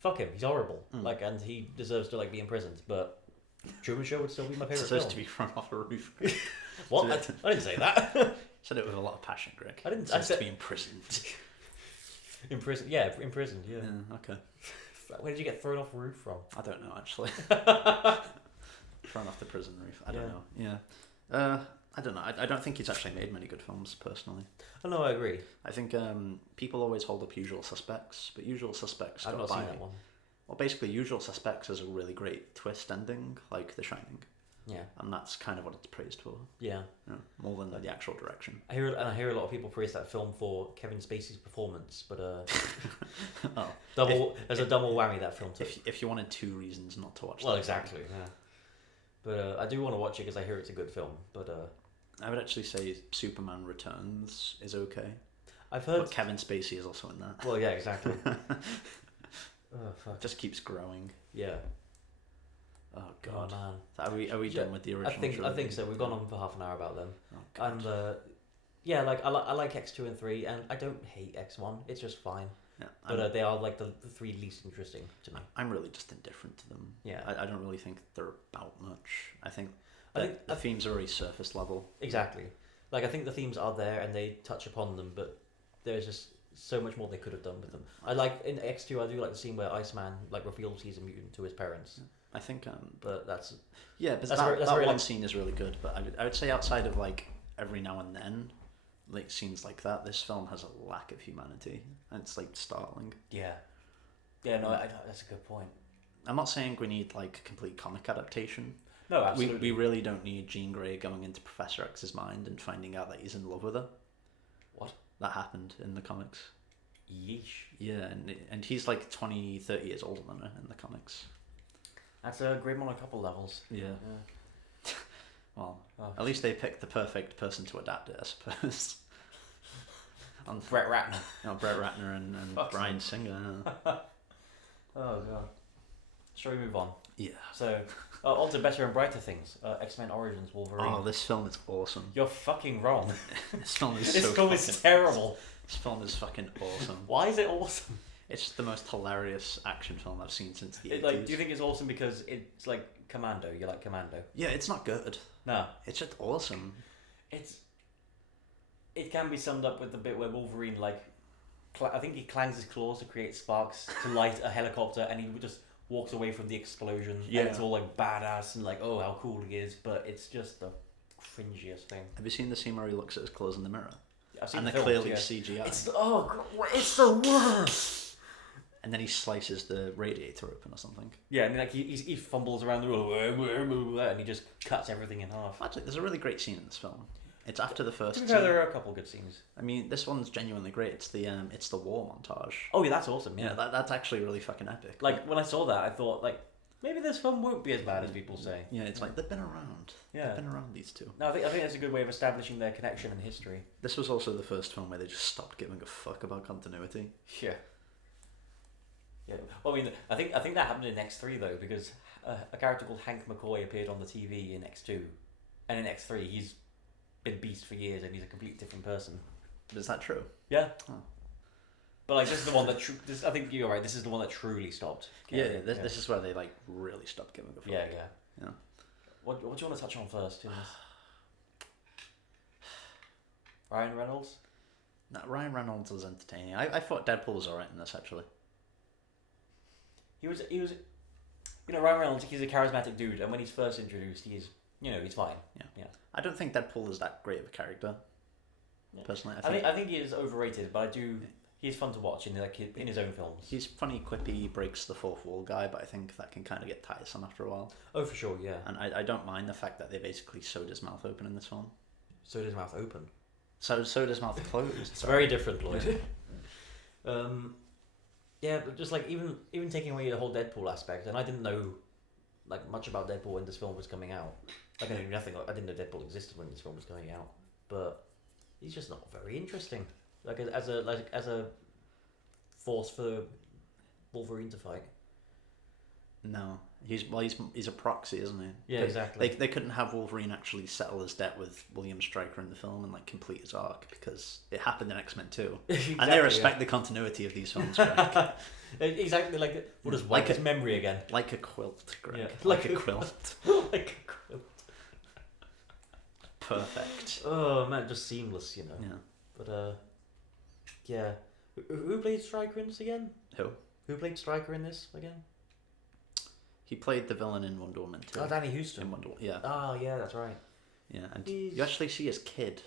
Fuck him, he's horrible. Like, and he deserves to like be imprisoned. But Truman Show would still be my favorite film. Deserves to be thrown off a roof. What? I didn't say that. Said it with a lot of passion, Greg. I didn't. Deserves to be imprisoned. Imprisoned? Yeah, imprisoned. Yeah. Okay. Where did you get thrown off a roof from? I don't know actually. Thrown off the prison roof. I don't know. Yeah. I don't know. I don't think he's actually made many good films, personally. Oh no, I agree. I think people always hold up Usual Suspects, but Usual Suspects I've not seen that one. Well, basically, Usual Suspects is a really great twist ending, like The Shining. Yeah. And that's kind of what it's praised for. Yeah. More than the actual direction. I hear a lot of people praise that film for Kevin Spacey's performance, but there's a double whammy that film too. If you wanted two reasons not to watch. Well, exactly. Yeah. But I do want to watch it because I hear it's a good film. But I would actually say Superman Returns is okay. I've heard but Kevin Spacey is also in that. Well, yeah, exactly. Oh fuck! Just keeps growing. Yeah. Oh god. Oh, man. Are we done with the original? I think so. We've gone on for half an hour about them. Oh, god. And yeah, like I like X2 and 3, and I don't hate X1. It's just fine. Yeah, but they are like the three least interesting to me. I'm really just indifferent to them. Yeah. I don't really think they're about much. I think the themes are very surface level. Exactly. Like I think the themes are there and they touch upon them, but there's just so much more they could have done with them. I like in X2. I do like the scene where Iceman like reveals he's a mutant to his parents. I think, but that's that one scene is really good. But I would say outside of like every now and then, like scenes like that, this film has a lack of humanity, and it's like startling. Yeah, no, that's a good point. I'm not saying we need like complete comic adaptation. No, absolutely. We really don't need Jean Grey going into Professor X's mind and finding out that he's in love with her. What? That happened in the comics. Yeesh. Yeah, and he's like 20, 30 years older than her in the comics. That's grim on a couple levels. Yeah. Well, at least they picked the perfect person to adapt it, I suppose. Brett Ratner. Brett Ratner and Bryan Singer. Oh god. Shall we move on? Yeah. So, on to better and brighter things. X-Men Origins Wolverine. Oh, this film is awesome. You're fucking wrong. This film is terrible. This film is fucking awesome. Why is it awesome? It's the most hilarious action film I've seen since the 80s. Like, do you think it's awesome because it's like Commando? You like Commando? Yeah, it's not good. No. It's just awesome. It can be summed up with the bit where Wolverine, like, I think he clangs his claws to create sparks to light a helicopter, and he just walks away from the explosion. Yeah. And it's all like badass and like, oh, how cool he is, but it's just the cringiest thing. Have you seen the scene where he looks at his clothes in the mirror? I've seen and the they're films, clearly yeah. CGI. It's the worst. And then he slices the radiator open or something. Yeah, and like he fumbles around the room and he just cuts everything in half. Actually, there's a really great scene in this film. It's after the first. To be fair, there are a couple good scenes. I mean, this one's genuinely great. It's the war montage. Oh yeah, that's awesome. Yeah, that's actually really fucking epic. Like when I saw that, I thought like maybe this film won't be as bad as people say. Yeah, it's like they've been around. Yeah, they've been around, these two. No, I think that's a good way of establishing their connection and history. This was also the first film where they just stopped giving a fuck about continuity. Yeah. Yeah. Well, I mean, I think that happened in X3 though, because a character called Hank McCoy appeared on the TV in X2, and in X3 he's been Beast for years and he's a completely different person. Is that true? Yeah. Oh. But like this is the one that I think you're right. This is the one that truly stopped. This is where they like really stopped giving a fuck. Yeah. What do you want to touch on first? Ryan Reynolds. No, Ryan Reynolds was entertaining. I thought Deadpool was alright in this actually. He was, Ryan Reynolds. He's a charismatic dude, and when he's first introduced, he's fine. Yeah. I don't think Deadpool is that great of a character. Yeah. Personally, I think he is overrated, but I do. He's fun to watch in his own films. He's funny, quippy, he breaks the fourth wall guy, but I think that can kind of get tiresome after a while. Oh, for sure, yeah. And I don't mind the fact that they basically sewed his mouth open in this film. Sewed his mouth open? Sewed his mouth closed. It's very different, Lloyd. Yeah, but just like even taking away the whole Deadpool aspect, and I didn't know like much about Deadpool when this film was coming out. Like I knew nothing. I didn't know Deadpool existed when this film was coming out. But he's just not very interesting. Like as a force for Wolverine to fight. No, he's a proxy, isn't he? Yeah, exactly. They couldn't have Wolverine actually settle his debt with William Stryker in the film and like complete his arc because it happened in X-Men 2. Exactly, and they respect the continuity of these films. Exactly, like we'll just wipe his memory again, like a quilt, Greg. Yeah. Like a quilt. Like a quilt. Perfect. Oh man, just seamless, Yeah. But yeah. Who played Stryker in this again? Who played Stryker in this again? He played the villain in Wonder Woman 2. Oh, Danny Houston. In Wonder Woman, yeah. Oh, yeah, that's right. Yeah, and you actually see his kid.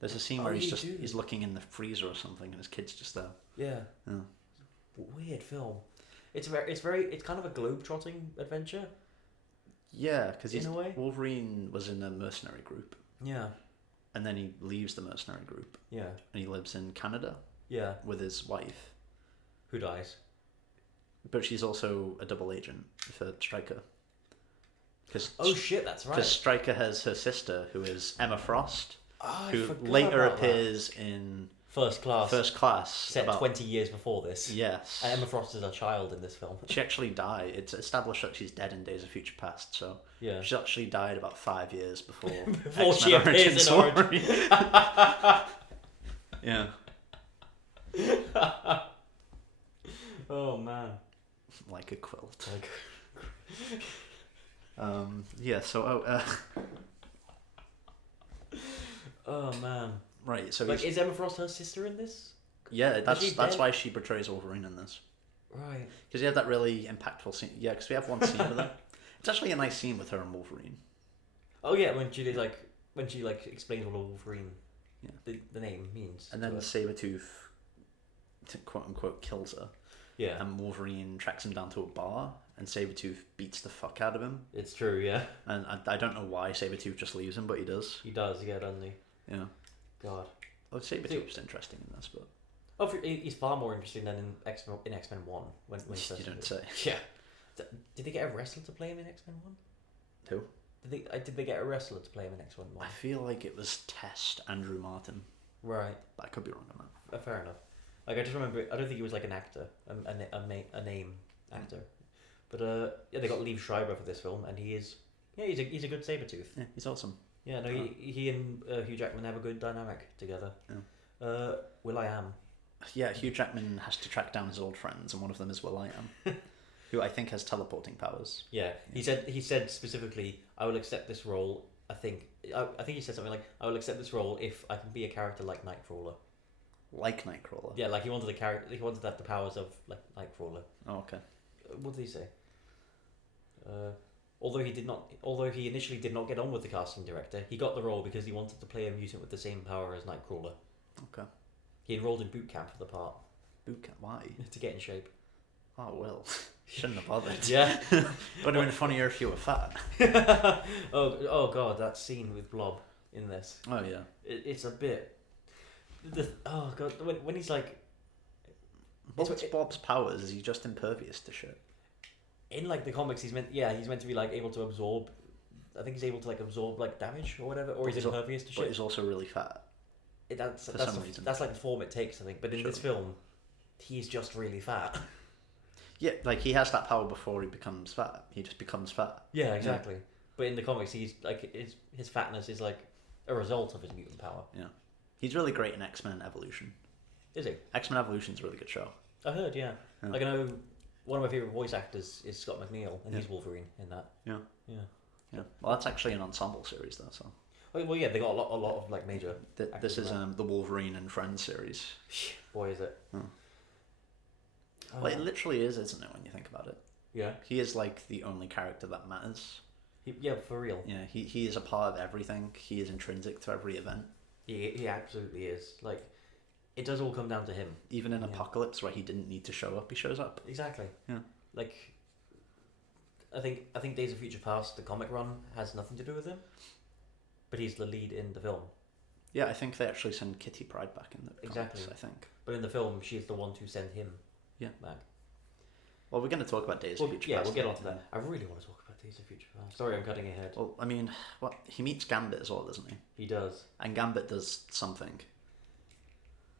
There's a scene where he's looking in the freezer or something, and his kid's just there. Yeah. Weird film. It's kind of a globe-trotting adventure. Yeah, because Wolverine was in a mercenary group. Yeah. And then he leaves the mercenary group. Yeah. And he lives in Canada. Yeah. With his wife. Who dies. But she's also a double agent for Stryker. Oh shit, that's right. Because Stryker has her sister, who is Emma Frost, who later appears in First Class. Set 20 years before this. Yes. And Emma Frost is a child in this film. She actually died. It's established that she's dead in Days of Future Past, so yeah. She actually died about 5 years before before she appears in Origins. Yeah. Oh man. Like a quilt. Yeah, so oh man. Right, so is Emma Frost her sister in this? Yeah, that's why she portrays Wolverine in this. Right. Because you have that really impactful scene. Yeah, because we have one scene with her. It's actually a nice scene with her and Wolverine. Oh yeah, when she explains what a Wolverine, the name means. And then Sabretooth, quote unquote, kills her. Yeah. And Wolverine tracks him down to a bar, and Sabretooth beats the fuck out of him. It's true, yeah. And I don't know why Sabretooth just leaves him, but he does. He does, yeah, doesn't he? Yeah. God. Well, Sabretooth's interesting in this, but... Oh, he's far more interesting than in X-Men 1. When you don't say. Yeah. Did they get a wrestler to play him in X-Men 1? Who? Did they get a wrestler to play him in X-Men 1? I feel like it was Test Andrew Martin. Right. But I could be wrong on that. Fair enough. Like, I just remember, I don't think he was like an actor, a name actor. But yeah, they got Liev Schreiber for this film, and he's a good Sabretooth. Yeah, he's awesome. Yeah, no, he and Hugh Jackman have a good dynamic together. Yeah. Will.i.am. Yeah, Hugh Jackman has to track down his old friends, and one of them is Will.i.am, who I think has teleporting powers. Yeah, he said specifically, I will accept this role. I think he said something like, I will accept this role if I can be a character like Nightcrawler. Like Nightcrawler. Yeah, like he wanted to have the powers of like Nightcrawler. Oh, okay. What did he say? Although he initially did not get on with the casting director, he got the role because he wanted to play a mutant with the same power as Nightcrawler. Okay. He enrolled in boot camp for the part. Boot camp? Why? To get in shape. Oh, well. Shouldn't have bothered. Yeah. Would have been funnier if you were fat. Oh god, that scene with Blob in this. Oh, yeah. It's a bit... oh god, when he's like... What's Bob's powers? Is he just impervious to shit? In like the comics, he's meant to be like able to absorb... I think he's able to like absorb like damage or whatever, or he's impervious to shit. But he's also really fat. That's like the form it takes, I think. But in this film, he's just really fat. Yeah, like he has that power before he becomes fat. He just becomes fat. Yeah, exactly. Yeah. But in the comics, he's like his fatness is like a result of his mutant power. Yeah, he's really great in X-Men Evolution. Is he? X-Men Evolution's a really good show. I heard, yeah. Like I know one of my favorite voice actors is Scott McNeil, and he's Wolverine in that. Yeah. Yeah. Yeah. Well, that's actually an ensemble series, though. So. Well, yeah, they got a lot of like major. This is the Wolverine and Friends series. Boy, is it! Well, it literally is, isn't it? When you think about it. Yeah. He is like the only character that matters. Yeah, for real. Yeah, he is a part of everything. He is intrinsic to every event. He absolutely is. Like, it does all come down to him. Even in Apocalypse, where he didn't need to show up, he shows up. Exactly. Yeah. Like, I think Days of Future Past, the comic run, has nothing to do with him. But he's the lead in the film. Yeah, I think they actually send Kitty Pryde back in the comics, I think. But in the film, she's the one to send him back. Well, we're going to talk about Days of Future Past. Yeah, we'll get on to that. I really want to talk about Days of Future Past. Sorry, I'm cutting ahead. Well, I mean, he meets Gambit as well, doesn't he? He does. And Gambit does something.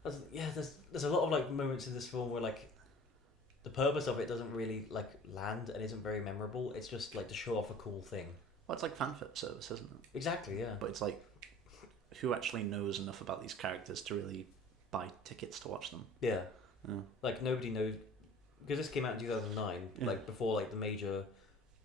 There's a lot of like moments in this film where like the purpose of it doesn't really like land and isn't very memorable. It's just like to show off a cool thing. Well, it's like fan service, isn't it? Exactly, yeah. But it's like, who actually knows enough about these characters to really buy tickets to watch them? Yeah. Like nobody knows, because this came out in 2009, like before like the major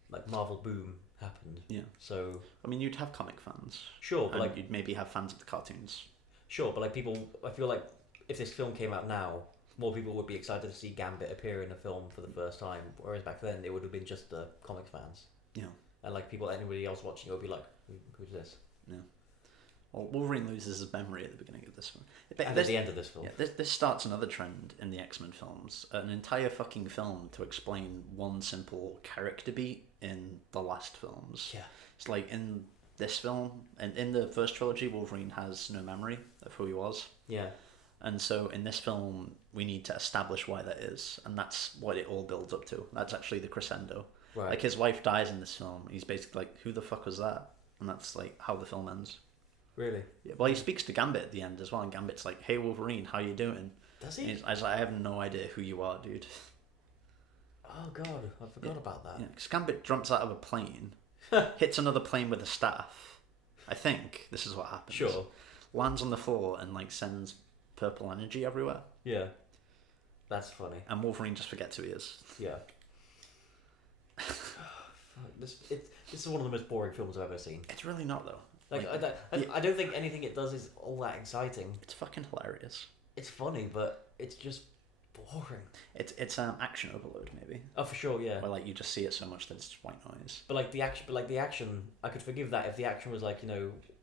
like Marvel boom happened. Yeah. So I mean, you'd have comic fans. Sure, but like you'd maybe have fans of the cartoons. Sure, but like people, I feel like if this film came out now, more people would be excited to see Gambit appear in a film for the first time, whereas back then it would have been just the comic fans. Yeah. And like anybody else watching it would be like, Who's this? Yeah. Well, Wolverine loses his memory at the beginning of this one. And at the end of this film. Yeah, this starts another trend in the X-Men films. An entire fucking film to explain one simple character beat in the last films. Yeah. It's like in this film, and in the first trilogy, Wolverine has no memory of who he was. Yeah. And so in this film, we need to establish why that is. And that's what it all builds up to. That's actually the crescendo. Right. Like, his wife dies in this film. He's basically like, who the fuck was that? And that's like how the film ends. Really? Yeah. Well, he speaks to Gambit at the end as well. And Gambit's like, hey, Wolverine, how you doing? Does he? And I was like, I have no idea who you are, dude. Oh, God. I forgot about that. Yeah, because Gambit jumps out of a plane, hits another plane with a staff. I think this is what happens. Sure. Lands on the floor and like sends purple energy everywhere. Yeah. That's funny. And Wolverine just forgets who he is. Yeah. This is one of the most boring films I've ever seen. It's really not, though. Like I don't think anything it does is all that exciting. It's fucking hilarious. It's funny, but it's just boring. It's action overload, maybe. Oh, for sure, yeah. Where like you just see it so much that it's just white noise. But like the action, I could forgive that if the action was like,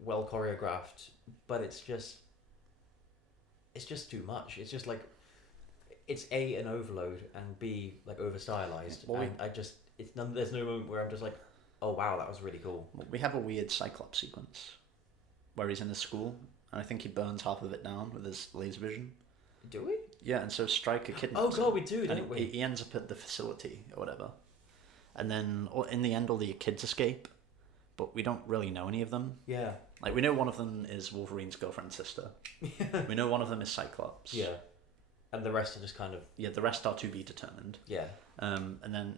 well choreographed. But it's just too much. It's just like, it's A, an overload, and B, like over stylized. Well, and there's no moment where I'm just like, oh wow, that was really cool. We have a weird Cyclops sequence where he's in the school, and I think he burns half of it down with his laser vision. Do we? Yeah, and so Stryker kidnaps Oh god, him, we do, don't we? He ends up at the facility or whatever, and then in the end, all the kids escape, but we don't really know any of them. Yeah. Like, we know one of them is Wolverine's girlfriend's sister. We know one of them is Cyclops. Yeah. And the rest are just kind of... Yeah, the rest are to be determined. Yeah. And then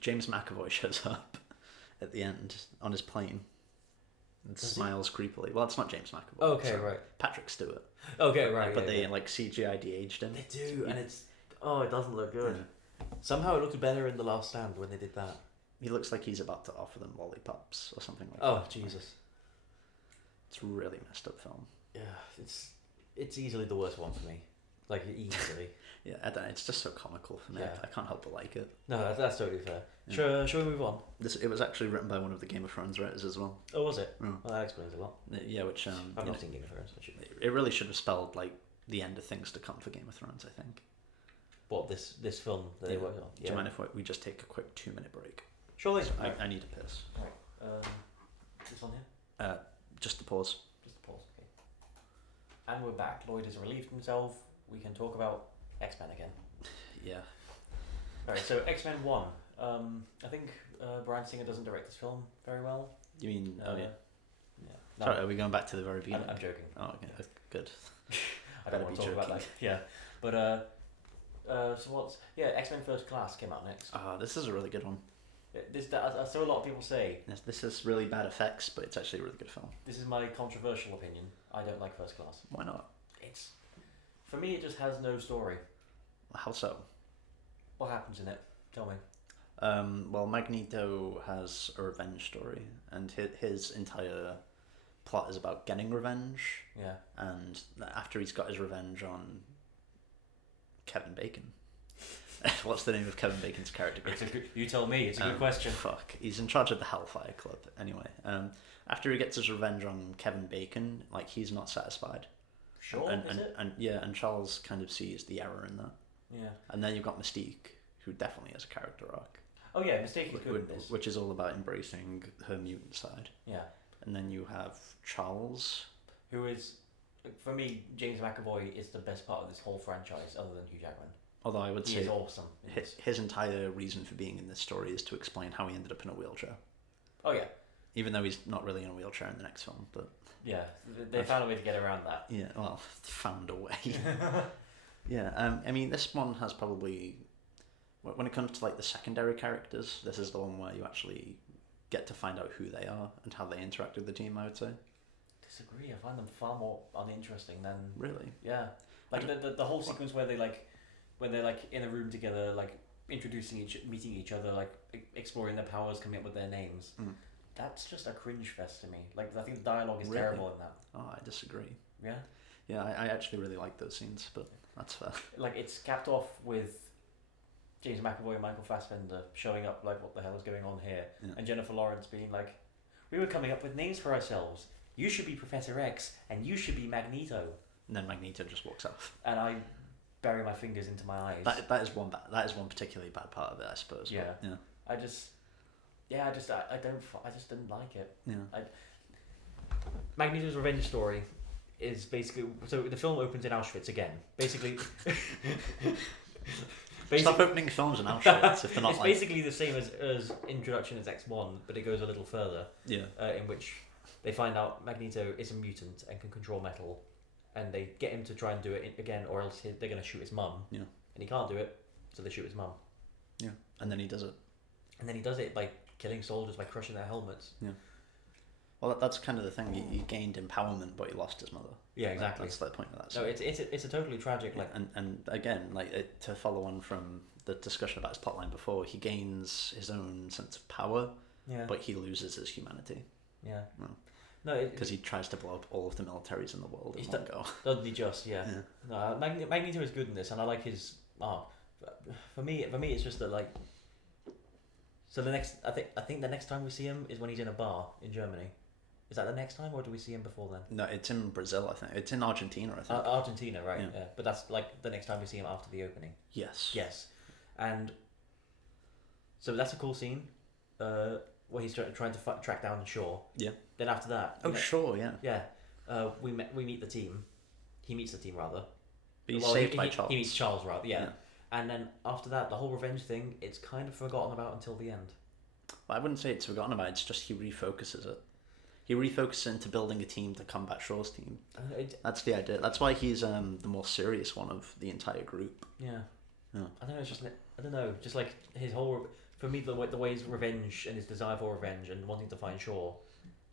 James McAvoy shows up at the end on his plane and smiles creepily. Well, it's not James McAvoy. Okay, right. Patrick Stewart. Okay, right. But they like CGI de-aged him. They do, and it doesn't look good. Yeah. Somehow it looked better in The Last Stand when they did that. He looks like he's about to offer them lollipops or something like that. Oh, Jesus. It's a really messed up film. Yeah, it's easily the worst one for me. Like, easily. Yeah, I don't know, it's just so comical for me. Yeah. I can't help but like it. No, that's totally fair. Yeah. Shall we move on? It was actually written by one of the Game of Thrones writers as well. Oh, was it? Mm. Well, that explains a lot. Yeah, which... I've not seen Game of Thrones. It really should have spelled, like, the end of things to come for Game of Thrones, I think. What, this film that they worked on? Yeah. Do you mind if we just take a quick 2-minute break? Surely. I need a piss. Right. This on here? Just the pause. Just the pause, okay. And we're back. Lloyd has relieved himself. We can talk about X-Men again. Yeah. Alright, so X-Men 1. I think Bryan Singer doesn't direct this film very well. You mean... oh, yeah. Yeah. No, Sorry, are we going back to the very beginning? I'm joking. Oh, okay. Good. I don't want to talk about that. Yeah. But, so what's... Yeah, X-Men First Class came out next. This is a really good one. I saw a lot of people say... This is really bad effects, but it's actually a really good film. This is my controversial opinion. I don't like First Class. Why not? For me, it just has no story. How so? What happens in it? Tell me. Well, Magneto has a revenge story, and his entire plot is about getting revenge. Yeah. And after he's got his revenge on Kevin Bacon. What's the name of Kevin Bacon's character? You tell me. It's a good question. Fuck. He's in charge of the Hellfire Club. Anyway, after he gets his revenge on Kevin Bacon, like, he's not satisfied. Sure, and Charles kind of sees the error in that. Yeah. And then you've got Mystique, who definitely has a character arc. Oh yeah, Mystique is good in this. Which is all about embracing her mutant side. Yeah. And then you have Charles, who is, for me, James McAvoy is the best part of this whole franchise, other than Hugh Jackman. Although I would say he is awesome. His entire reason for being in this story is to explain how he ended up in a wheelchair. Oh yeah. Even though he's not really in a wheelchair in the next film, but... Yeah, they found a way to get around that. Yeah, well, found a way. Yeah, I mean, this one has probably... When it comes to, like, the secondary characters, this is the one where you actually get to find out who they are and how they interact with the team, I would say. Disagree. I find them far more uninteresting than... Really? Yeah. Like, the whole sequence where when they're, like, in a room together, like, meeting each other, like, exploring their powers, coming up with their names... Mm. That's just a cringe fest to me. Like, I think the dialogue is terrible in that. Oh, I disagree. Yeah? Yeah, I actually really like those scenes, but that's fair. Like, it's capped off with James McAvoy and Michael Fassbender showing up, like, what the hell is going on here? Yeah. And Jennifer Lawrence being like, We were coming up with names for ourselves. You should be Professor X, and you should be Magneto. And then Magneto just walks off. And I bury my fingers into my eyes. That is one particularly bad part of it, I suppose. Yeah. But, yeah. I just didn't like it. Yeah. Magneto's revenge story is basically, so the film opens in Auschwitz again. Basically, stop opening films in Auschwitz if they're not. It's basically the same as Introduction as X1, but it goes a little further. Yeah. In which they find out Magneto is a mutant and can control metal, and they get him to try and do it again, or else they're going to shoot his mum. Yeah. And he can't do it, so they shoot his mum. Yeah. And then he does it. And then he does it by killing soldiers by crushing their helmets. Yeah. Well, that's kind of the thing. He gained empowerment, but he lost his mother. Yeah, exactly. That's the point of that. So it's a totally tragic and again, to follow on from the discussion about his plotline before, he gains his own sense of power. Yeah. But he loses his humanity. Yeah. No, because he tries to blow up all of the militaries in the world in one go. Doesn't he just? Yeah. No, Magneto is good in this, and I like his arc. For me, it's just that like. So I think the next time we see him is when he's in a bar in Germany. Is that the next time, or do we see him before then? No, it's in Brazil, I think. It's in Argentina, I think. Argentina, right? Yeah. But that's like the next time we see him after the opening. Yes. Yes, and so that's a cool scene, where he's trying to track down Shaw. Yeah. Then after that. Sure, yeah. Yeah. We meet the team. He meets the team rather. But he's saved by Charles. He meets Charles, right? Yeah. And then after that, the whole revenge thing, it's kind of forgotten about until the end. Well, I wouldn't say it's forgotten about. It's just he refocuses it. He refocuses into building a team to combat Shaw's team. That's the idea. That's why he's the more serious one of the entire group. Yeah. I don't know. It's just I don't know. Just like his whole, for me, the way his revenge and his desire for revenge and wanting to find Shaw,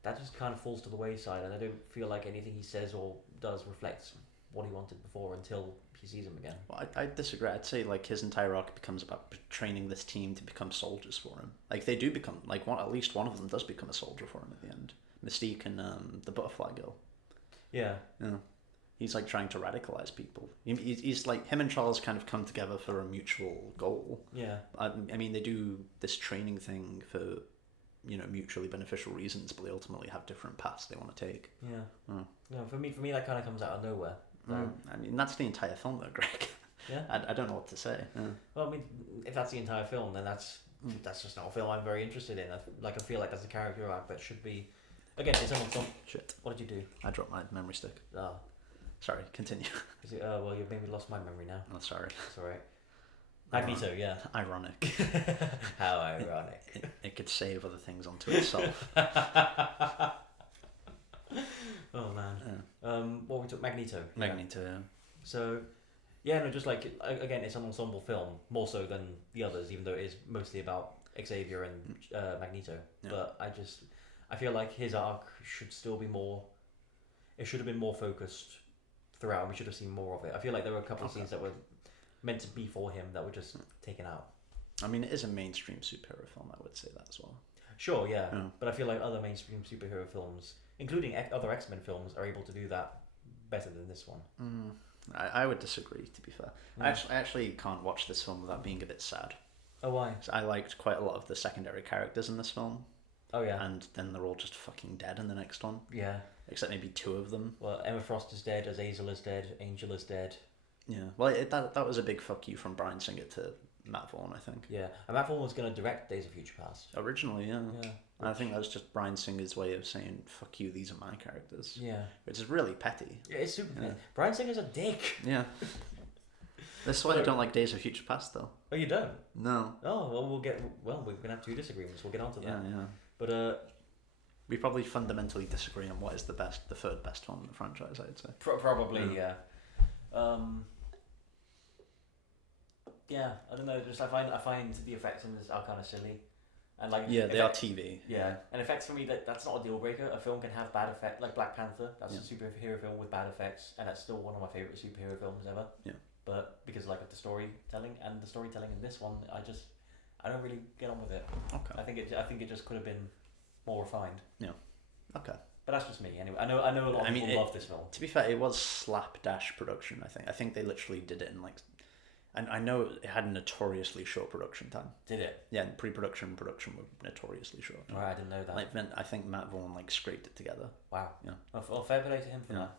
that just kind of falls to the wayside. And I don't feel like anything he says or does reflects what he wanted before until he sees him again. Well, I disagree. I'd say like his entire arc becomes about training this team to become soldiers for him. Like they do become at least one of them does become a soldier for him at the end. Mystique and the Butterfly Girl. Yeah. Yeah. He's like trying to radicalize people. He's like him and Charles kind of come together for a mutual goal. Yeah. I mean, they do this training thing for, mutually beneficial reasons, but they ultimately have different paths they want to take. Yeah. No, for me, that kind of comes out of nowhere. I mean, that's the entire film, though, Greg. Yeah. I don't know what to say. Yeah. Well, I mean, if that's the entire film, then that's just not a film I'm very interested in. I feel like that's a character arc that should be. Again, it's almost on. Shit. What did you do? I dropped my memory stick. Oh. Sorry, continue. Is it, well, you've maybe lost my memory now. Oh, sorry. That's alright. Magneto, yeah. Ironic. How ironic. It could save other things onto itself. Oh, man. Yeah. What we took? Magneto. Magneto, yeah. So, yeah, no, just like, again, it's an ensemble film, more so than the others, even though it is mostly about Xavier and Magneto. Yeah. But I feel like his arc should still be more. It should have been more focused throughout. We should have seen more of it. I feel like there were a couple of scenes that were meant to be for him that were just taken out. I mean, it is a mainstream superhero film. I would say that as well. Sure, yeah. But I feel like other mainstream superhero films, including other X-Men films, are able to do that better than this one. I would disagree. To be fair, I actually can't watch this film without being a bit sad. Oh, why? I liked quite a lot of the secondary characters in this film. Oh, yeah. And then they're all just fucking dead in the next one. Yeah. Except maybe two of them. Well, Emma Frost is dead, Azazel is dead, Angel is dead. Yeah. Well, that was a big fuck you from Bryan Singer to Matt Vaughn, I think. Yeah. And Matt Vaughn was going to direct Days of Future Past. Originally, yeah. I think that was just Bryan Singer's way of saying, fuck you, these are my characters. Yeah. Which is really petty. Yeah, it's super petty. Bryan Singer's a dick. Yeah. That's why I don't like Days of Future Past, though. Oh, you don't? No. Oh, well, we're going to have two disagreements. We'll get on to that. Yeah. But, we probably fundamentally disagree on what is the third best one in the franchise, I'd say. Probably, yeah. Yeah, I don't know. Just I find the effects in this are kind of silly, and like they are TV. Yeah, and effects for me that's not a deal breaker. A film can have bad effects, like Black Panther. That's a superhero film with bad effects, and that's still one of my favorite superhero films ever. Yeah. But because of the storytelling in this one, I don't really get on with it. Okay. I think it just could have been more refined. Yeah. Okay. But that's just me. Anyway, I know a lot of people love this film. To be fair, it was slapdash production. I think they literally did it in And I know it had a notoriously short production time. Did it? Yeah, and pre-production and production were notoriously short. Right, I didn't know that. Like, I think Matt Vaughn like scraped it together. Wow. Yeah. Well, fair play to him for that.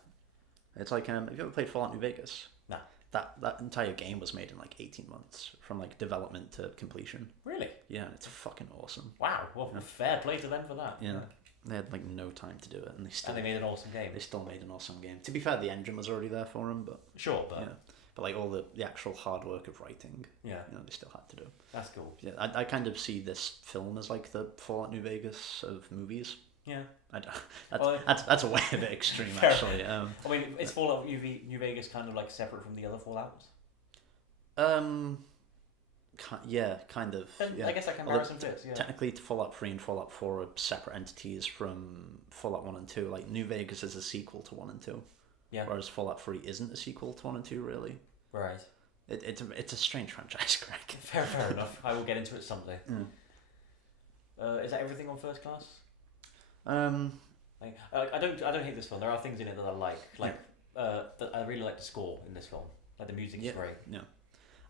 It's like, have you ever played Fallout New Vegas? No. That entire game was made in like 18 months, from like development to completion. Really? Yeah, it's fucking awesome. Wow. Well, fair play to them for that. Yeah. They had like no time to do it, and they made an awesome game. They still made an awesome game. To be fair, the engine was already there for them, but sure, but but like all the actual hard work of writing, they still had to do. That's cool. Yeah, I kind of see this film as like the Fallout New Vegas of movies. Yeah, that's a way a bit extreme, actually. I mean, is Fallout New Vegas kind of like separate from the other Fallouts? Yeah, kind of. Yeah. I guess that comparison fits. Yeah. Technically, Fallout 3 and Fallout 4 are separate entities from Fallout 1 and 2. Like, New Vegas is a sequel to 1 and 2. Yeah. Whereas Fallout 3 isn't a sequel to 1 and 2, really. Right. It's a strange franchise, Greg. Fair enough. I will get into it someday. Mm. Is that everything on First Class? Like, I don't hate this film. There are things in it that I like. That I really like the score in this film. Like the music's great. Yeah.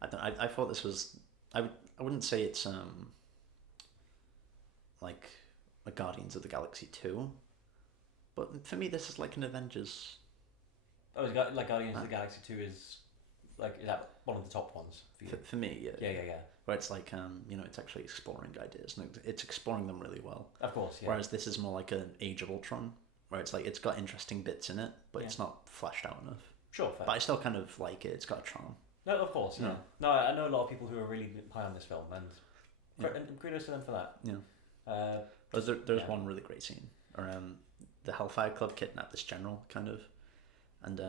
I thought this was. I wouldn't say it's like a Guardians of the Galaxy 2, but for me this is like an Avengers. Oh, like Guardians of the Galaxy 2 is that one of the top ones for you? For me, yeah. Yeah. Where it's like it's actually exploring ideas, and it's exploring them really well. Of course, yeah. Whereas this is more like an Age of Ultron, where it's like it's got interesting bits in it, but it's not fleshed out enough. Sure, fair. But I still kind of like it. It's got a charm. No, of course, yeah. No, I know a lot of people who are really high on this film, and kudos to them for that. Yeah. There's one really great scene where the Hellfire Club kidnap this general, kind of, and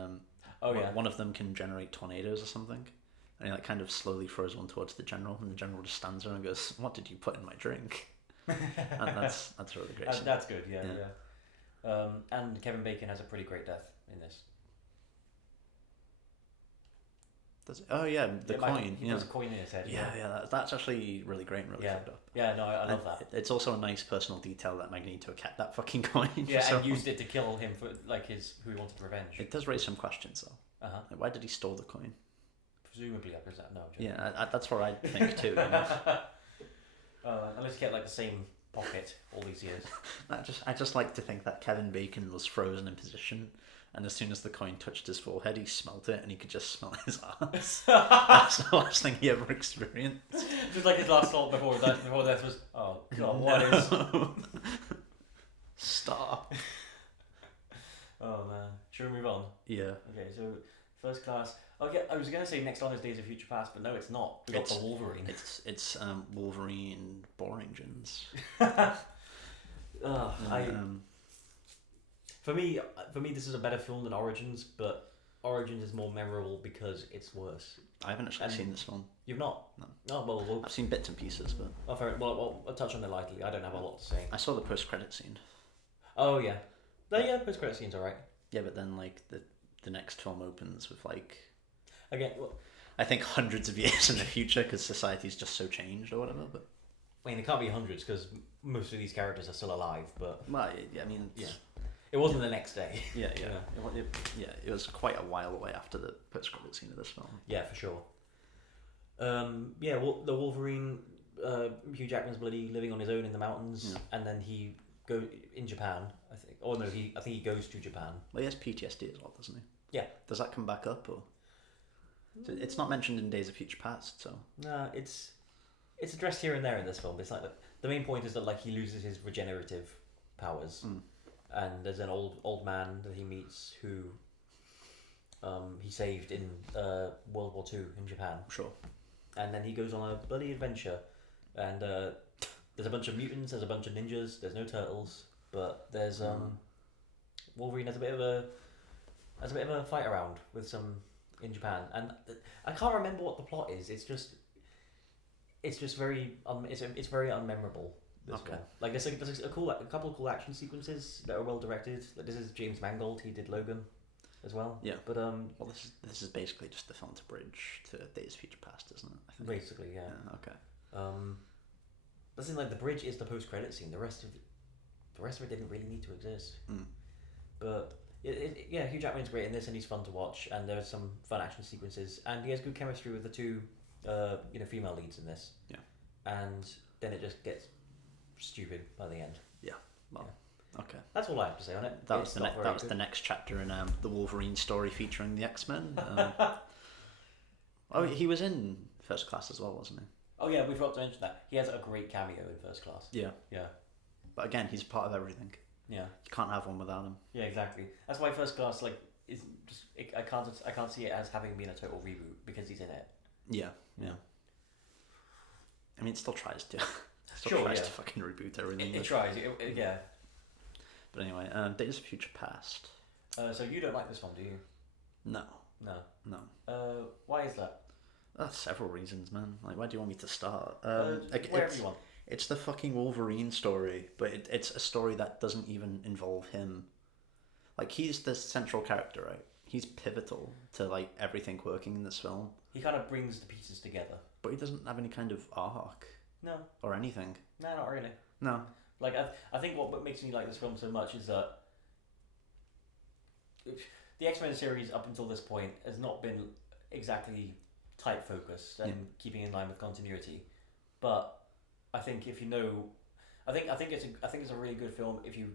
one of them can generate tornadoes or something, and he like kind of slowly throws one towards the general, and the general just stands there and goes, "What did you put in my drink?" And that's a really great scene. That's good, yeah. And Kevin Bacon has a pretty great death in this. Oh yeah, the coin. He puts a coin in his head. Yeah. That's actually really great and really fucked up. Yeah, no, I love that. It's also a nice personal detail that Magneto kept that fucking coin. Yeah, and used it to kill him for like who he wanted revenge. It does raise some questions though. Like, why did he store the coin? Presumably, because that no. Yeah, that's what I think too. Unless he kept like the same pocket all these years. I just like to think that Kevin Bacon was frozen in position. And as soon as the coin touched his forehead, he smelt it, and he could just smell his ass. That's the last thing he ever experienced. Just like his last thought before death was, oh god, what is? Stop. Oh man, should we move on? Yeah. Okay, so First Class. Okay, I was gonna say next on is Days of Future Past, but no, it's not. We got the Wolverine. It's Wolverine Boringins. For me, this is a better film than Origins, but Origins is more memorable because it's worse. I haven't actually seen this one. You've not? No. Oh well. I've seen bits and pieces, but. Oh, fair. Well, I'll touch on it lightly. I don't have a lot to say. I saw the post-credit scene. Oh yeah, post-credit scene's alright. Yeah, but then like the next film opens with like. Again, well, I think hundreds of years in the future because society's just so changed or whatever. But. I mean, it can't be hundreds because most of these characters are still alive. But. Well, I mean. Yeah. It wasn't the next day. Yeah. It was quite a while away after the post-credit scene of this film. Yeah, for sure. The Wolverine, Hugh Jackman's bloody living on his own in the mountains, and then he go in Japan. I think. Oh no, I think he goes to Japan. Well, he has PTSD as well, doesn't he? Yeah. Does that come back up, or? It's not mentioned in Days of Future Past, so. No, it's addressed here and there in this film. It's like the main point is that like he loses his regenerative powers. And there's an old man that he meets who he saved in World War II in Japan. Sure. And then he goes on a bloody adventure, and there's a bunch of mutants, there's a bunch of ninjas, there's no turtles, but there's Wolverine has a bit of a fight around with some in Japan, and I can't remember what the plot is. It's just very it's very unmemorable. Okay. Like there's a couple of cool action sequences that are well directed. Like this is James Mangold. He did Logan, as well. Yeah. But well, this is basically just the film to bridge to Days of Future Past, isn't it? I think. Basically, yeah. Okay. But like the bridge is the post credit scene. The rest of it didn't really need to exist. Mm. But Yeah, Hugh Jackman's great in this, and he's fun to watch, and there's some fun action sequences, and he has good chemistry with the two, female leads in this. Yeah. And then it just gets stupid by the end. Yeah. Well, okay. That's all I have to say on it. That was the next chapter in the Wolverine story featuring the X-Men. Oh, he was in First Class as well, wasn't he? Oh yeah, we forgot to mention that. He has a great cameo in First Class. Yeah. Yeah. But again, he's part of everything. Yeah. You can't have one without him. Yeah, exactly. That's why First Class is just I can't see it as having been a total reboot because he's in it. Yeah. Yeah. I mean, it still tries to. To fucking reboot everything. It tries. Yeah. But anyway, Days of Future Past. So you don't like this one, do you? No. No. Why is that? Several reasons, man. Like, where do you want me to start? Wherever you want. It's the fucking Wolverine story, but it's a story that doesn't even involve him. Like, he's the central character, right? He's pivotal to, like, everything working in this film. He kind of brings the pieces together. But he doesn't have any kind of arc. No. Or anything. No, not really. No. Like, I think what makes me like this film so much is that the X-Men series up until this point has not been exactly tight focused and keeping in line with continuity. But I think if you know, I think it's a really good film if you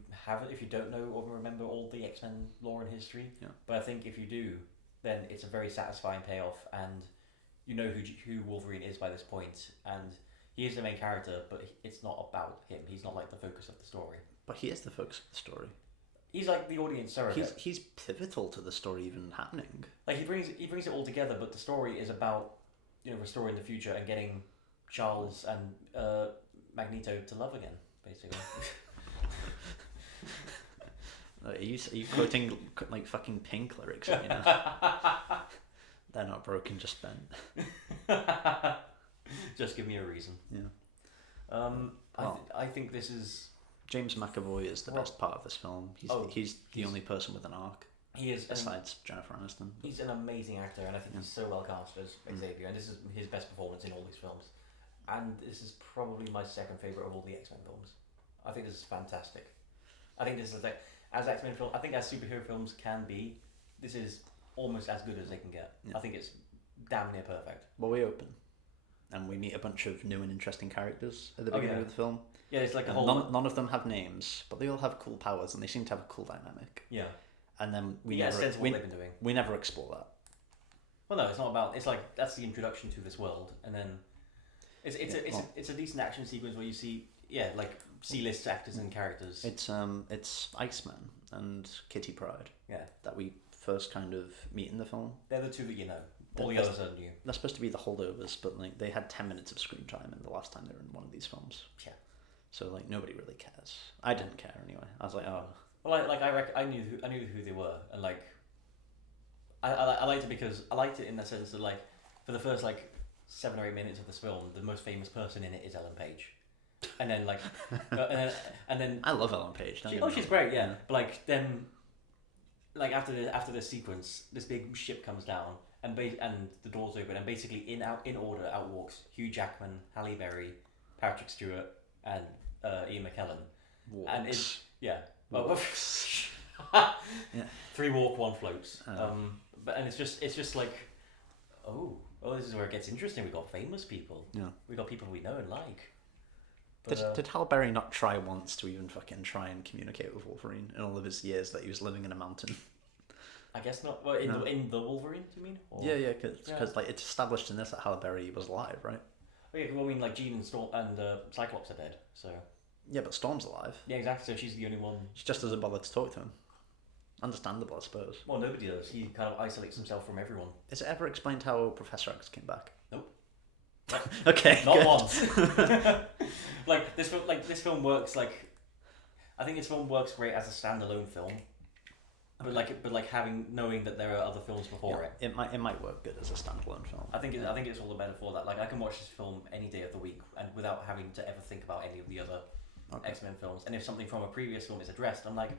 don't know or remember all the X-Men lore and history. Yeah. But I think if you do, then it's a very satisfying payoff, and you know who Wolverine is by this point, and he is the main character, but it's not about him. He's not like the focus of the story. But he is the focus of the story. He's like the audience surrogate. He's pivotal to the story even happening. Like he brings it all together, but the story is about restoring the future and getting Charles and Magneto to love again, basically. Are you quoting like fucking Pink lyrics? They're not broken, just bent. Just give me a reason. Yeah. I think this is James McAvoy is the best part of this film. He's the only person with an arc. He is besides Jennifer Aniston. He's an amazing actor, and I think he's so well cast as Xavier. And this is his best performance in all these films. And this is probably my second favorite of all the X-Men films. I think this is fantastic. I think this is like as X-Men film. I think as superhero films can be, this is almost as good as they can get. Yeah. I think it's damn near perfect. Well, we open, and we meet a bunch of new and interesting characters at the beginning of the film. Yeah, it's like a whole. None of them have names, but they all have cool powers, and they seem to have a cool dynamic. Yeah. And then what they've been doing. We never explore that. Well, no, it's not about. It's like that's the introduction to this world, and then it's a decent action sequence where you see like C-list actors and characters. It's Iceman and Kitty Pryde. Yeah. That we first kind of meet in the film. They're the two that you know. All the others are new. They're supposed to be the holdovers, but like they had 10 minutes of screen time in the last time they were in one of these films. Yeah. So like nobody really cares. I didn't care anyway. I was like, oh. Well, I knew who they were, and like I liked it because I liked it in the sense that like for the first like 7 or 8 minutes of this film, the most famous person in it is Ellen Page, and then like and then I love Ellen Page. She's great, yeah. But like then like after this sequence, this big ship comes down and the doors open, and basically in order out walks Hugh Jackman, Halle Berry, Patrick Stewart, and Ian McKellen. Walks. And it's Walks. Yeah. 3 walk, 1 floats. But it's just like, oh, this is where it gets interesting. We got famous people. Yeah. We got people we know and like. But, did Halle Berry not try once to even fucking try and communicate with Wolverine in all of his years that he was living in a mountain? I guess not. Well, in the Wolverine, do you mean? Or? Yeah, because like it's established in this that Halle Berry was alive, right? Oh, yeah, well, I mean, like Jean and Storm and Cyclops are dead, so. Yeah, but Storm's alive. Yeah, exactly. So she's the only one. She just doesn't bother to talk to him. Understandable, I suppose. Well, nobody does. He kind of isolates himself from everyone. Is it ever explained how Professor X came back? Nope. Okay. Not once. This film works like. I think this film works great as a standalone film. Okay. But knowing that there are other films before it. It might work good as a standalone film. I think it's all the better for that. Like I can watch this film any day of the week and without having to ever think about any of the other X-Men films. And if something from a previous film is addressed, I'm like,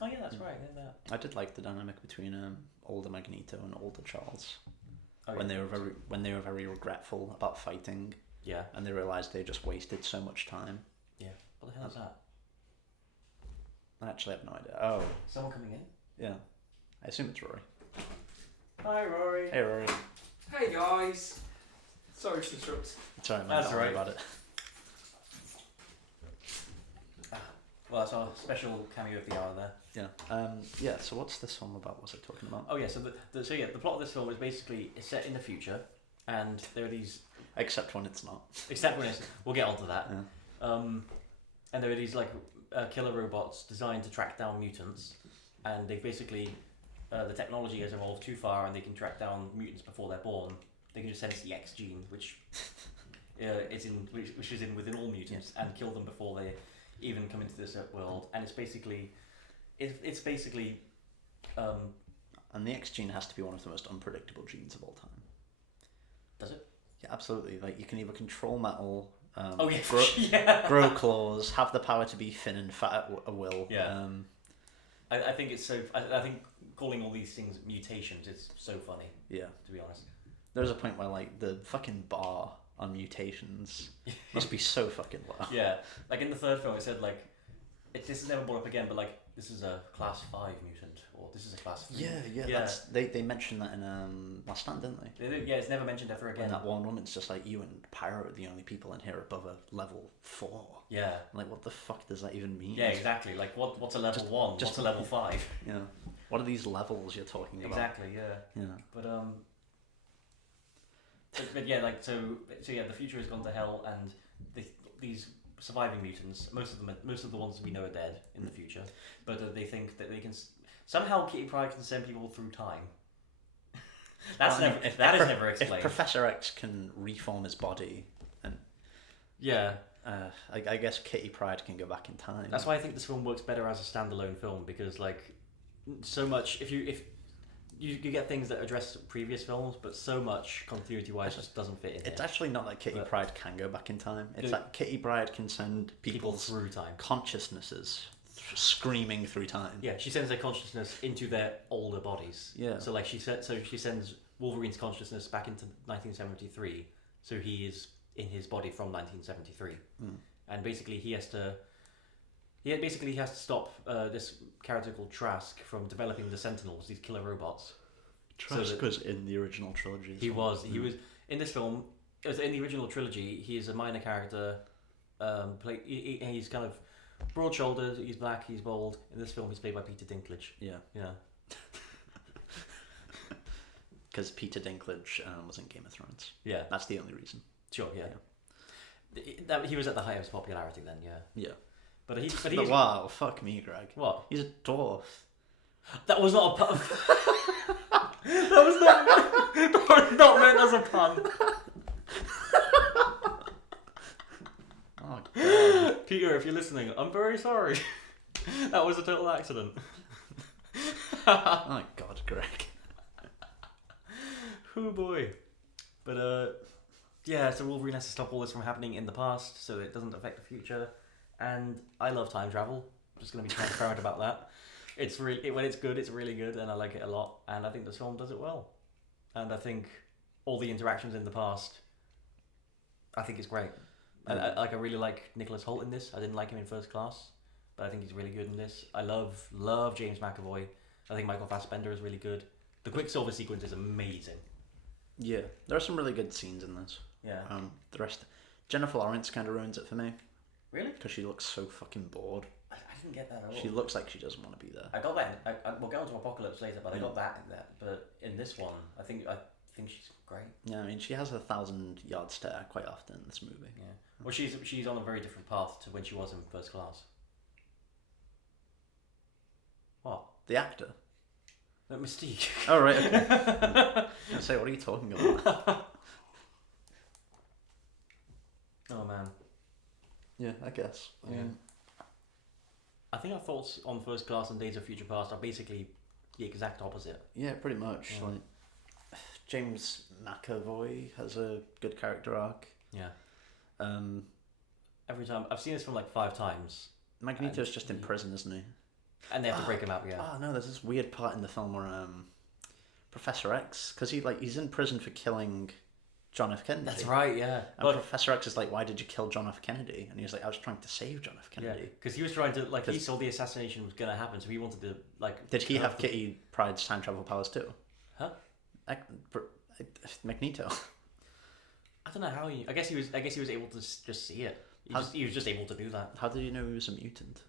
oh yeah, that's right. Yeah, that. I did like the dynamic between older Magneto and older Charles. Oh, when they were very regretful about fighting. Yeah. And they realised they just wasted so much time. Yeah. What the hell is that? I actually have no idea. Oh. Someone coming in? Yeah. I assume it's Rory. Hi, Rory. Hey, Rory. Hey guys. Sorry to interrupt. It's alright, man. That's Don't worry alright. about it. Well, that's our special cameo of the hour there. Yeah. So what's this film about? What was I talking about? Oh yeah, so the plot of this film is basically it's set in the future, and there are these. Except when it's not. Except when it's, we'll get onto that. Yeah. And there are these like killer robots designed to track down mutants, and they basically the technology has evolved too far, and they can track down mutants before they're born. They can just sense the X gene, which which is in within all mutants, and kill them before they even come into this world. And it's basically. And the X gene has to be one of the most unpredictable genes of all time. Does it? Yeah, absolutely. Like you can either control metal, grow claws, have the power to be thin and fat at will. Yeah. I think it's so. I think calling all these things mutations is so funny. Yeah. To be honest. There's a point where like the fucking bar on mutations must be so fucking low. Yeah. Like in the third film, it said like, this is never brought up again, but like this is a class 5 mutant, or this is a class 3. Yeah. They mentioned that in Last Stand, didn't they? They did, yeah, it's never mentioned ever again. And that one woman's just like, you and Pyro are the only people in here above a level 4. Yeah. Like, what the fuck does that even mean? Yeah, exactly. Like, what's a level 1? What's a level 5? Yeah. What are these levels you're talking about? Exactly. Yeah. Yeah. But yeah, like so yeah, the future has gone to hell, and these surviving mutants, most of the ones we know are dead in the future, but they think that they can somehow Kitty Pryde can send people through time. That is never explained. If Professor X can reform his body, and yeah, I guess Kitty Pryde can go back in time. That's why I think this film works better as a standalone film, because like so much if you get things that address previous films, but so much continuity-wise just doesn't fit in. It's actually not that Kitty Pryde can go back in time. It's that Kitty Pryde can send people through time, consciousnesses screaming through time. Yeah, she sends their consciousness into their older bodies. Yeah. So like she sends Wolverine's consciousness back into 1973, so he is in his body from 1973, and basically he has to stop this character called Trask from developing the Sentinels, these killer robots. Trask was in the original trilogy. He was in this film. In the original trilogy, he is a minor character. He's kind of broad-shouldered. He's black. He's bold. In this film, he's played by Peter Dinklage. Yeah. Because Peter Dinklage was in Game of Thrones. Yeah, that's the only reason. Sure. Yeah. He was at the height of his popularity then. Yeah. Yeah. But wow, fuck me, Greg. What? He's a dwarf. That was not a pun. That was not meant as a pun. Oh God. Peter, if you're listening, I'm very sorry. That was a total accident. Oh God, Greg. Oh boy. But yeah, so Wolverine has to stop all this from happening in the past so it doesn't affect the future. And I love time travel. I'm just going to be transparent about that. It's when it's good, it's really good, and I like it a lot. And I think this film does it well. And I think all the interactions in the past, I think it's great. And I really like Nicholas Hoult in this. I didn't like him in First Class, but I think he's really good in this. I love James McAvoy. I think Michael Fassbender is really good. The Quicksilver sequence is amazing. Yeah, there are some really good scenes in this. Yeah. The rest, Jennifer Lawrence kind of ruins it for me. Really? Because she looks so fucking bored. I didn't get that at all. She looks like she doesn't want to be there. I got that. We'll get onto Apocalypse later, but I got that in that. But in this one, I think she's great. Yeah, I mean, she has a 1,000-yard stare quite often in this movie. Yeah. Well, she's on a very different path to when she was in First Class. What? The actor. The Mystique. Oh right. Okay. I say, what are you talking about? Oh man. Yeah, I guess. Yeah. I think our thoughts on First Class and Days of Future Past are basically the exact opposite. Yeah, pretty much. Yeah. Like James McAvoy has a good character arc. Yeah. Every time I've seen this film like 5 times. Magneto's just in prison, isn't he? And they have to break him out. Yeah. Oh no, there's this weird part in the film where Professor X, because he's in prison for killing John F. Kennedy. That's right, yeah. And Professor X is like, why did you kill John F. Kennedy? And he was like, I was trying to save John F. Kennedy. Because he was trying to, like, he saw the assassination was going to happen, so he wanted to, like... Did he have Kitty Pryde's time travel powers too? Huh? Magneto. I don't know how he... I guess he was able to just see it. He was just able to do that. How did you know he was a mutant?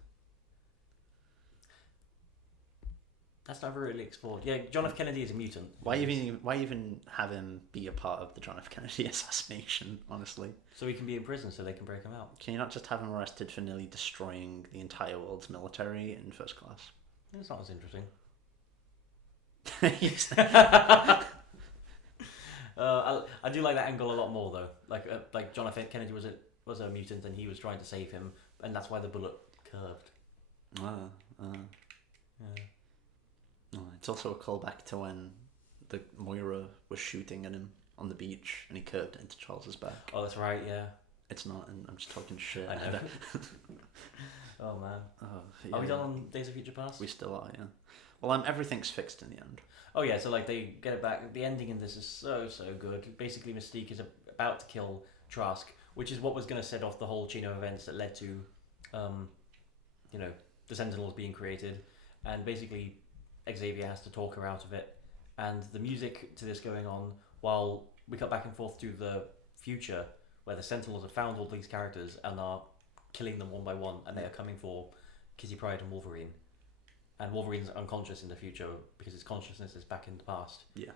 That's never really explored. Yeah, John F. Kennedy is a mutant. Why even have him be a part of the John F. Kennedy assassination, honestly? So he can be in prison so they can break him out. Can you not just have him arrested for nearly destroying the entire world's military in first class? It's not as interesting. I do like that angle a lot more though. Like John F. Kennedy was a mutant and he was trying to save him, and that's why the bullet curved. Yeah. It's also a callback to when the Moira was shooting at him on the beach and he curved it into Charles's back. Oh, that's right, yeah. It's not, and I'm just talking shit. I know. Oh, man. Yeah. Are we done on Days of Future Past? We still are, yeah. Well, everything's fixed in the end. Oh, yeah, so like they get it back. The ending in this is so good. Basically, Mystique is about to kill Trask, which is what was going to set off the whole chain of events that led to, the Sentinels being created. And basically, Xavier has to talk her out of it, and the music to this going on while we cut back and forth to the future where the Sentinels have found all these characters and are killing them one by one, and they are coming for Kitty Pryde and Wolverine, and Wolverine's unconscious in the future because his consciousness is back in the past. Yeah,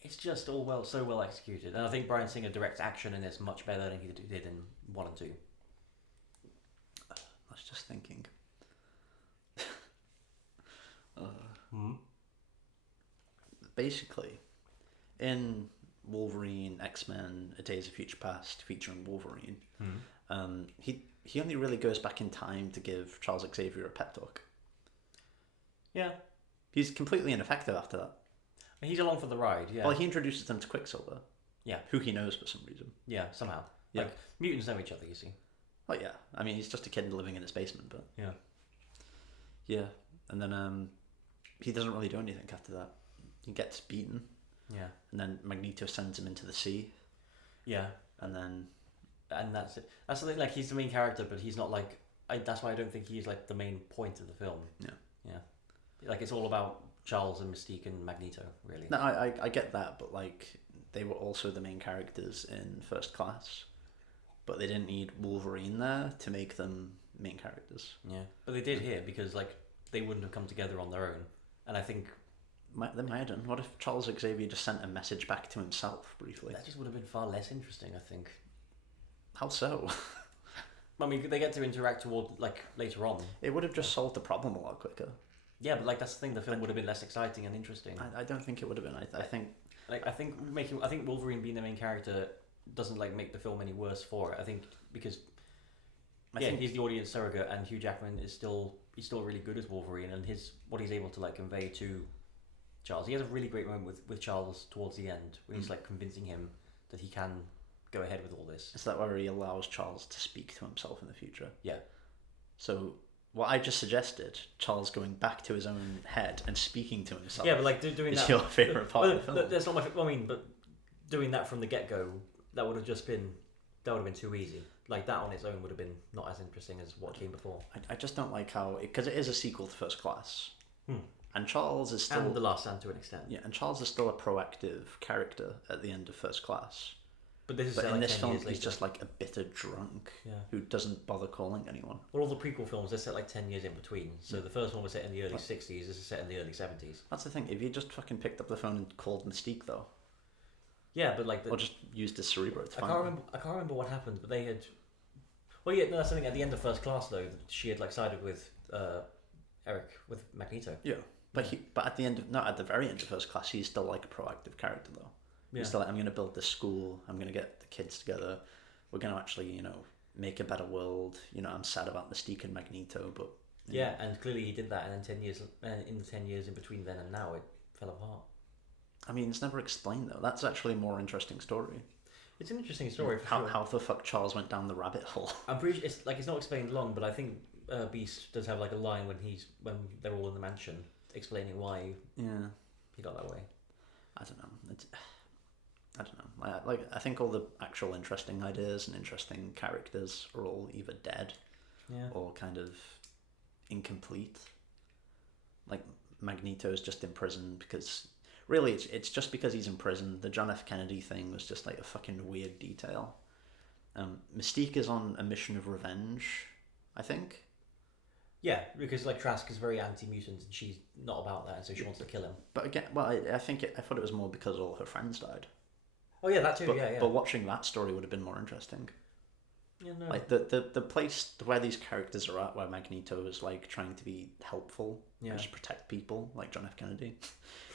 it's just all so well executed, and I think Bryan Singer directs action in this much better than he did in 1 and 2. I was just thinking. Basically, in Wolverine, X-Men, A Days of Future Past, featuring Wolverine, he only really goes back in time to give Charles Xavier a pep talk. Yeah. He's completely ineffective after that. He's along for the ride, yeah. Well, he introduces them to Quicksilver. Yeah. Who he knows for some reason. Yeah, somehow. Yeah. Like, mutants know each other, you see. Oh, yeah. I mean, he's just a kid living in his basement, but... Yeah. Yeah. And then, he doesn't really do anything after that. He gets beaten. Yeah. And then Magneto sends him into the sea. Yeah. And then... And that's it. That's the thing, like, he's the main character, but he's not, like... that's why I don't think he's, like, the main point of the film. Yeah. Yeah. Like, it's all about Charles and Mystique and Magneto, really. No, I get that, but, like, they were also the main characters in First Class. But they didn't need Wolverine there to make them main characters. Yeah. But they did here, because, like, they wouldn't have come together on their own. And I think... They might have done. What if Charles Xavier just sent a message back to himself briefly? That just would have been far less interesting, I think. How so? I mean, they get to interact later on. It would have just solved the problem a lot quicker. Yeah, but, like, that's the thing. The film would have been less exciting and interesting. I don't think it would have been. I think... I think Wolverine being the main character doesn't, like, make the film any worse for it. I think because... I think he's the audience surrogate, and Hugh Jackman is still really good as Wolverine, and what he's able to, like, convey to Charles. He has a really great moment with Charles towards the end when he's, like, convincing him that he can go ahead with all this. Is that where he allows Charles to speak to himself in the future? Yeah. So what I just suggested, Charles going back to his own head and speaking to himself. Yeah, but, like, doing is that... your favourite part of the film. That's not my... I mean, but doing that from the get-go, that would have been too easy. Like, that on its own would have been not as interesting as what came before. I just don't like how... Because it is a sequel to First Class. And Charles is still... And The Last Stand to an extent. Yeah, and Charles is still a proactive character at the end of First Class. But in this film, he's just like a bitter drunk who doesn't bother calling anyone. Well, all the prequel films, they're set like 10 years in between. So the first one was set in the early 60s, this is set in the early 70s. That's the thing. If you just fucking picked up the phone and called Mystique, though... Yeah, but like... Or just used his Cerebro to find I can't remember what happened, but they had... Well, yeah, no, that's something at the end of First Class, though. She had, like, sided with Eric, with Magneto. Yeah. But at the very end of First Class, he's still like a proactive character, though. Yeah. He's still like, I'm going to build this school. I'm going to get the kids together. We're going to actually, make a better world. I'm sad about Mystique and Magneto, but... Yeah, and clearly he did that, and then 10 years, in the 10 years in between then and now, it fell apart. I mean, it's never explained, though. That's actually a more interesting story. It's an interesting story, for sure. How the fuck Charles went down the rabbit hole. I'm pretty sure it's not explained long, but I think Beast does have, like, a line when they're all in the mansion, explaining why he got that way. I don't know. I don't know. I think all the actual interesting ideas and interesting characters are all either dead, or kind of incomplete. Like Magneto's just in prison because really it's just because he's in prison. The John F. Kennedy thing was just like a fucking weird detail. Mystique is on a mission of revenge, I think. Yeah, because like Trask is very anti-mutant and she's not about that, and so she wants to kill him. But again, I thought it was more because all her friends died. Oh yeah, that too. But, yeah. But watching that story would have been more interesting. Yeah, no. Like the place where these characters are at, where Magneto is like trying to be helpful and just protect people, like John F. Kennedy,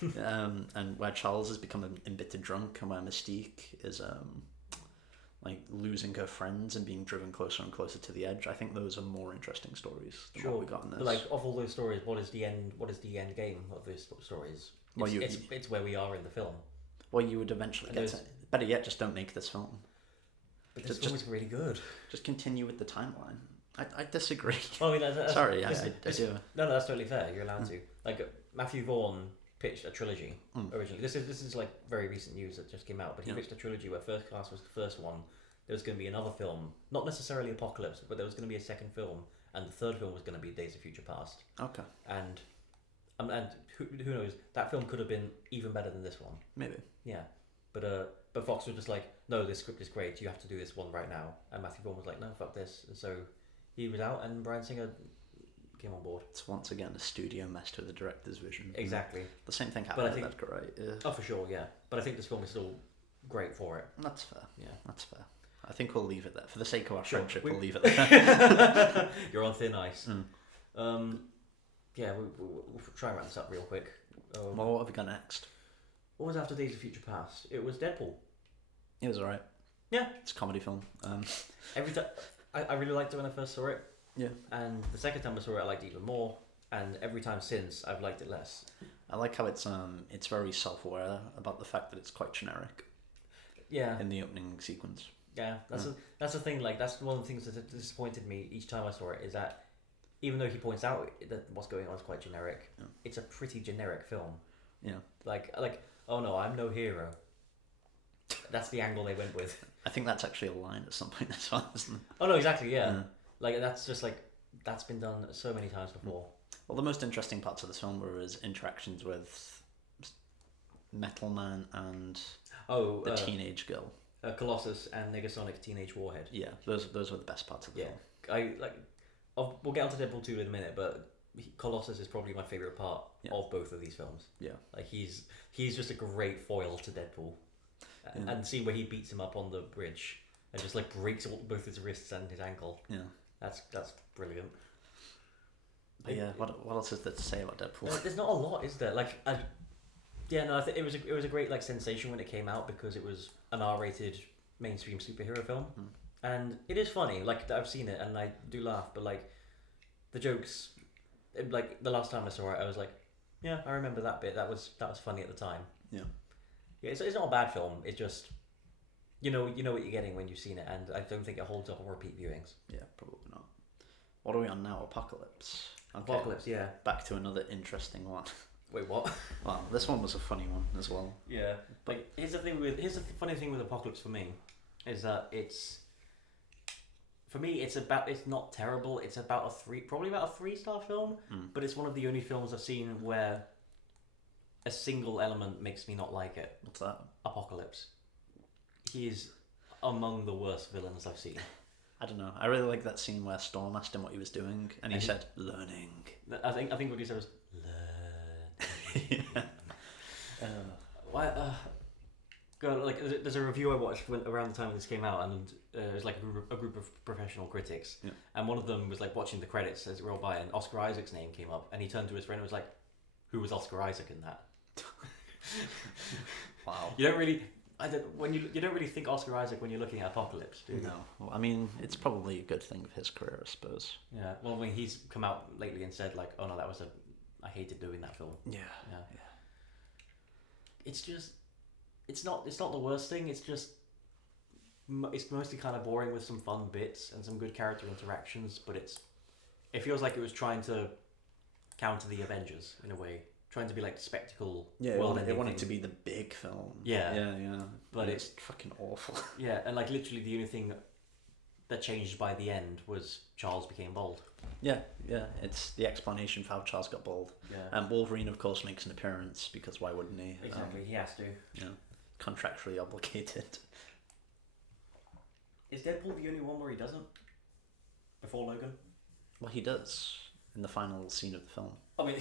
and where Charles has become an embittered drunk, and where Mystique is like losing her friends and being driven closer and closer to the edge. I think those are more interesting stories than what we got in this. But like of all those stories, what is the end game of those stories? It's where we are in the film. Well, you would eventually get to. Better yet, just don't make this film. But this film is really good. Just continue with the timeline. I disagree. Well, I mean, sorry, I do. No, that's totally fair. You're allowed to. Like Matthew Vaughn pitched a trilogy originally. This is like very recent news that just came out. But he pitched a trilogy where First Class was the first one. There was going to be another film, not necessarily Apocalypse, but there was going to be a second film, and the third film was going to be Days of Future Past. Okay. And who knows? That film could have been even better than this one. Maybe. Yeah. But Fox was just like, no, this script is great. You have to do this one right now. And Matthew Vaughn was like, no, fuck this. And so he was out, and Bryan Singer came on board. It's once again a studio messed with the director's vision. Exactly. The same thing happened with Edgar Wright. Yeah. Oh, for sure, yeah. But I think this film is still great for it. That's fair. Yeah, that's fair. I think we'll leave it there for the sake of our friendship. We'll leave it there. You're on thin ice. Yeah, we'll try and wrap this up real quick. Well, what have we got next? What was after Days of Future Past? It was Deadpool. It was alright. Yeah. It's a comedy film. Every time, I really liked it when I first saw it. Yeah. And the second time I saw it, I liked it even more. And every time since, I've liked it less. I like how it's very self-aware about the fact that it's quite generic. Yeah. In the opening sequence. Yeah, that's the thing. Like that's one of the things that disappointed me each time I saw it is that even though he points out that what's going on is quite generic, it's a pretty generic film. Yeah. Like oh no, I'm no hero. That's the angle they went with. I think that's actually a line at some point as well, isn't it? Oh no, exactly. Yeah. Like that's just like that's been done so many times before. Well, the most interesting parts of this film were his interactions with Metal Man and the teenage girl. Colossus and Negasonic Teenage Warhead. Yeah, those were the best parts of the film. We'll get onto Deadpool 2 in a minute, but Colossus is probably my favourite part of both of these films. Yeah. Like he's just a great foil to Deadpool. And the scene where he beats him up on the bridge and just like breaks both his wrists and his ankle. Yeah. That's brilliant. But yeah, what else is there to say about Deadpool? There's not a lot, is there? Like I think it was a great like sensation when it came out because it was an R-rated mainstream superhero film, and it is funny. Like I've seen it and I do laugh, but like the jokes, like the last time I saw it, I was like, yeah, I remember that bit. That was funny at the time. Yeah. Yeah, it's not a bad film. It's just you know what you're getting when you've seen it, and I don't think it holds up on repeat viewings. Yeah, probably not. What are we on now? Apocalypse. Okay. Apocalypse, yeah. Back to another interesting one. Wait, what? Well, this one was a funny one as well. Yeah. Like here's the funny thing with Apocalypse for me is that it's not terrible. It's about probably about a 3-star film, but it's one of the only films I've seen where a single element makes me not like it. What's that? Apocalypse. He is among the worst villains I've seen. I don't know. I really like that scene where Storm asked him what he was doing, and he said, "Learning." I think what he said was, "Learn." There's a review I watched around the time this came out, and it was like a group of professional critics, and one of them was like watching the credits as it rolled by, and Oscar Isaac's name came up, and he turned to his friend and was like, "Who was Oscar Isaac in that?" Wow. You don't really think Oscar Isaac when you're looking at Apocalypse, do you? No. Well, I mean, it's probably a good thing for his career, I suppose. Yeah. Well, I mean, he's come out lately and said like, "Oh no, I hated doing that film." Yeah. It's just, it's not the worst thing. It's just, it's mostly kind of boring with some fun bits and some good character interactions. But it feels like it was trying to counter the Avengers in a way, trying to be like spectacle. Yeah, they want it to be the big film. Yeah. But it's fucking awful. Yeah, and like literally the only thing that changed by the end was Charles became bald. Yeah. It's the explanation for how Charles got bald. Yeah. Wolverine, of course, makes an appearance because why wouldn't he? Exactly, he has to. Yeah, contractually obligated. Is Deadpool the only one where he doesn't? Before Logan? Well, he does in the final scene of the film. I mean,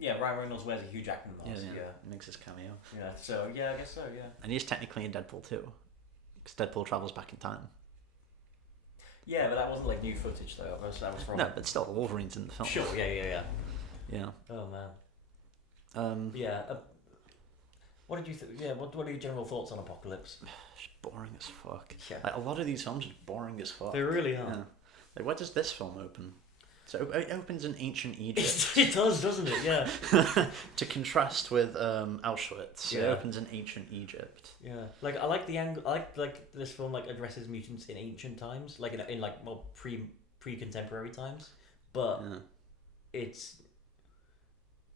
yeah, Ryan Reynolds wears a Hugh Jackman mask. Yeah. He makes his cameo. Yeah, so yeah, I guess so. Yeah. And he's technically in Deadpool too, because Deadpool travels back in time. Yeah, but that wasn't like new footage though. That was from. No, but still, Wolverine's in the film. Sure. Yeah. Yeah. Oh man. Yeah. What did you think? Yeah. What are your general thoughts on Apocalypse? It's boring as fuck. Yeah. Like, a lot of these films are boring as fuck. They really are. Yeah. Like, where does this film open? So it opens in ancient Egypt. It does, doesn't it? Yeah. To contrast with Auschwitz, Yeah. it opens in ancient Egypt. Yeah. Like I like the angle. I like this film like addresses mutants in ancient times, like in like more pre-contemporary times, but Yeah. it's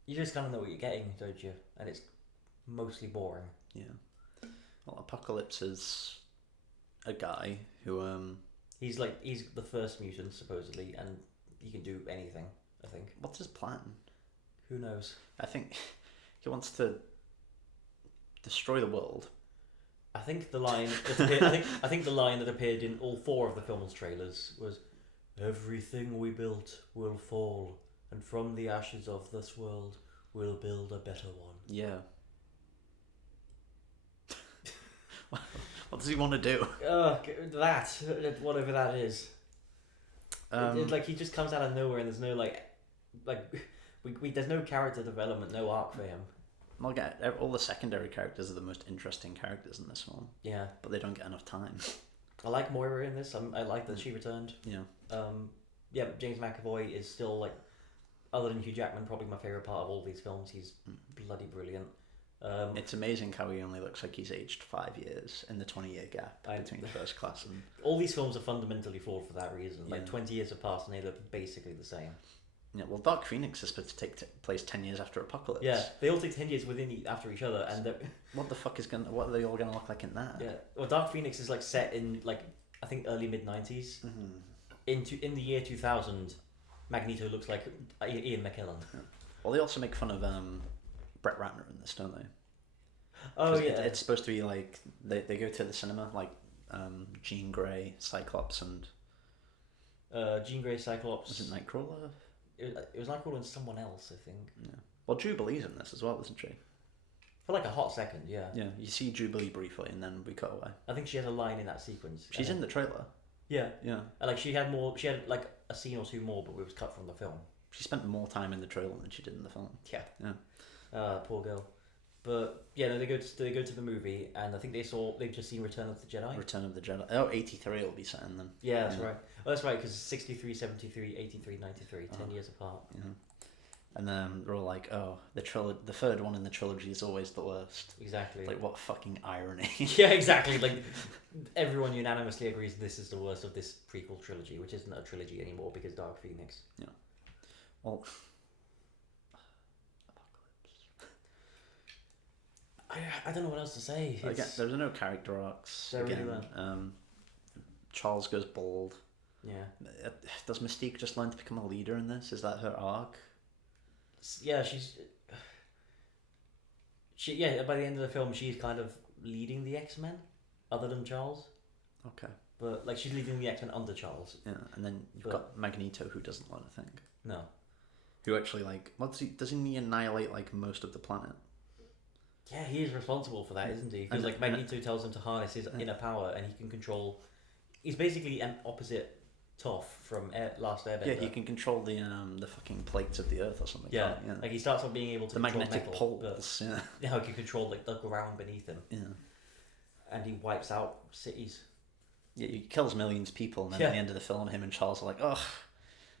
you just kind of know what you're getting, don't you? And it's mostly boring. Yeah. Well, Apocalypse is a guy who He's the first mutant supposedly, and he can do anything. I think. what's his plan? Who knows? I think he wants to destroy the world. I think the line. I think the line that appeared in all 4 of the film's trailers was, "Everything we built will fall, and from the ashes of this world, we'll build a better one." Yeah. What does he want to do? Whatever that is. Like he just comes out of nowhere, and there's no like we there's no character development, no arc for him. I'll get all the secondary characters are the most interesting characters in this film. Yeah, but they don't get enough time. I like Moira in this. I like that she returned. Yeah. Yeah, James McAvoy is still like, other than Hugh Jackman, probably my favorite part of all these films. He's bloody brilliant. It's amazing how he only looks like he's aged 5 years in the 20-year gap between First Class and... All these films are fundamentally flawed for that reason. Like, Yeah. 20 years have passed and they look basically the same. Yeah, well, Dark Phoenix is supposed to take place 10 years after Apocalypse. Yeah, they all take 10 years after each other, and what the fuck what are they all gonna look like in that? yeah. Well, Dark Phoenix is like set in like I think early mid-90s. Mm-hmm. In the year 2000, Magneto looks like Ian McKellen. Yeah. Well, they also make fun of Brett Ratner in this, don't they? Oh yeah. It's supposed to be like they go to the cinema like Jean Grey, Cyclops, and Jean Grey, Cyclops. was it Nightcrawler? It was Nightcrawler and someone else, I think. Yeah. Well, Jubilee's in this as well, isn't she? For like a hot second, yeah. Yeah. You see Jubilee briefly, and then we cut away. I think she has a line in that sequence. She's in the trailer. Yeah. Yeah. And like she had like a scene or two more, but it was cut from the film. She spent more time in the trailer than she did in the film. Yeah. Yeah. Poor girl. But yeah, no, they go to the movie, and I think they've just seen Return of the Jedi. Return of the Jedi. Oh, 83 will be set in them. Yeah, that's right. Oh, that's right, because 63, 73, 83, 93, 10 years apart. Yeah. And then they're all like, "Oh, the third one in the trilogy is always the worst." Exactly. Like, what fucking irony. Yeah, exactly. Like everyone unanimously agrees this is the worst of this prequel trilogy, which isn't a trilogy anymore because Dark Phoenix. Yeah. Well. I don't know what else to say. Again, there's no character arcs. There Again, really Charles goes bald. Yeah. Does Mystique just learn to become a leader in this? Is that her arc? Yeah, by the end of the film, she's kind of leading the X-Men, other than Charles. Okay. But like she's leading the X-Men under Charles. Yeah, and then you've got Magneto, who doesn't learn a thing. No. Who actually doesn't he annihilate like most of the planet? Yeah, he is responsible for that, isn't he? Because like Magneto tells him to harness his inner power, and he can control. He's basically an opposite Toph from Last Airbender. Yeah, he can control the fucking plates of the Earth or something. Yeah, like he starts off being able to the control magnetic metal, poles. Yeah. Now he can control like the ground beneath him. Yeah. And he wipes out cities. Yeah, he kills millions of people, and then at the end of the film, him and Charles are like, "Oh,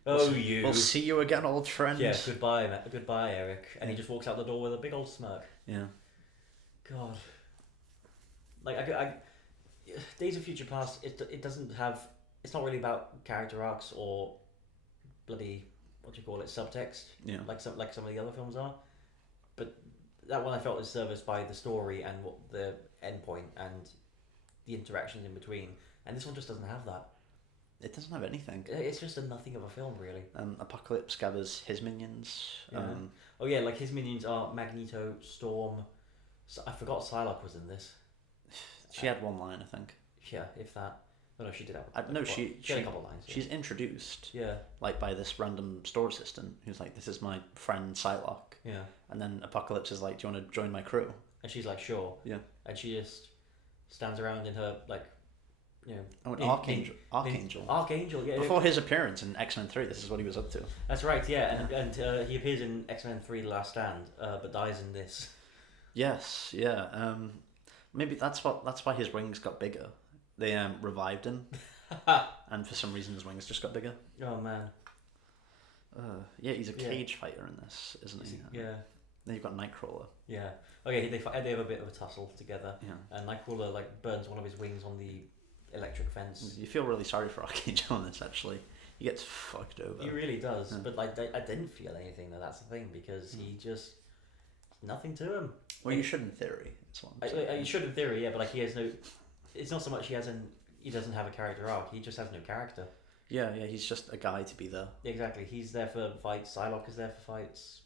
we'll see you again, old friend." Yeah, goodbye, Eric. And he just walks out the door with a big old smirk. Yeah. God. Like I Days of Future Past, it doesn't have. It's not really about character arcs or bloody what do you call it, subtext, Yeah. like some of the other films are. But that one I felt was serviced by the story and what the end point and the interactions in between. And this one just doesn't have that. It doesn't have anything. It's just a nothing of a film, really. Apocalypse gathers his minions. Yeah. Oh yeah, like his minions are Magneto, Storm. I forgot Psylocke was in this. She had one line, I think. Yeah, if that. Oh, no, she did have. She had a couple lines. Yeah. She's introduced. Yeah. Like by this random store assistant who's like, "This is my friend Psylocke." Yeah. And then Apocalypse is like, "Do you want to join my crew?" And she's like, "Sure." Yeah. And she just stands around in her like, you know. Oh, Archangel. Archangel. Yeah. Before his appearance in X-Men 3, this is what he was up to. That's right. Yeah, and he appears in X-Men 3: The Last Stand, but dies in this. Yes. Yeah. Maybe that's why his wings got bigger. They revived him, and for some reason his wings just got bigger. Oh man. Yeah, he's a cage fighter in this, isn't he? Yeah. Then you've got Nightcrawler. Yeah. Okay, they have a bit of a tussle together. Yeah. And Nightcrawler like burns one of his wings on the electric fence. You feel really sorry for Archangel in this, actually. He gets fucked over. He really does. Yeah. But like I didn't feel anything though. That's the thing, because he just nothing to him. Well, you should in theory. You should in theory, yeah. But like he has no. It's not so much he doesn't have a character arc. He just has no character. Yeah, he's just a guy to be there. Exactly. He's there for fights. Psylocke is there for fights.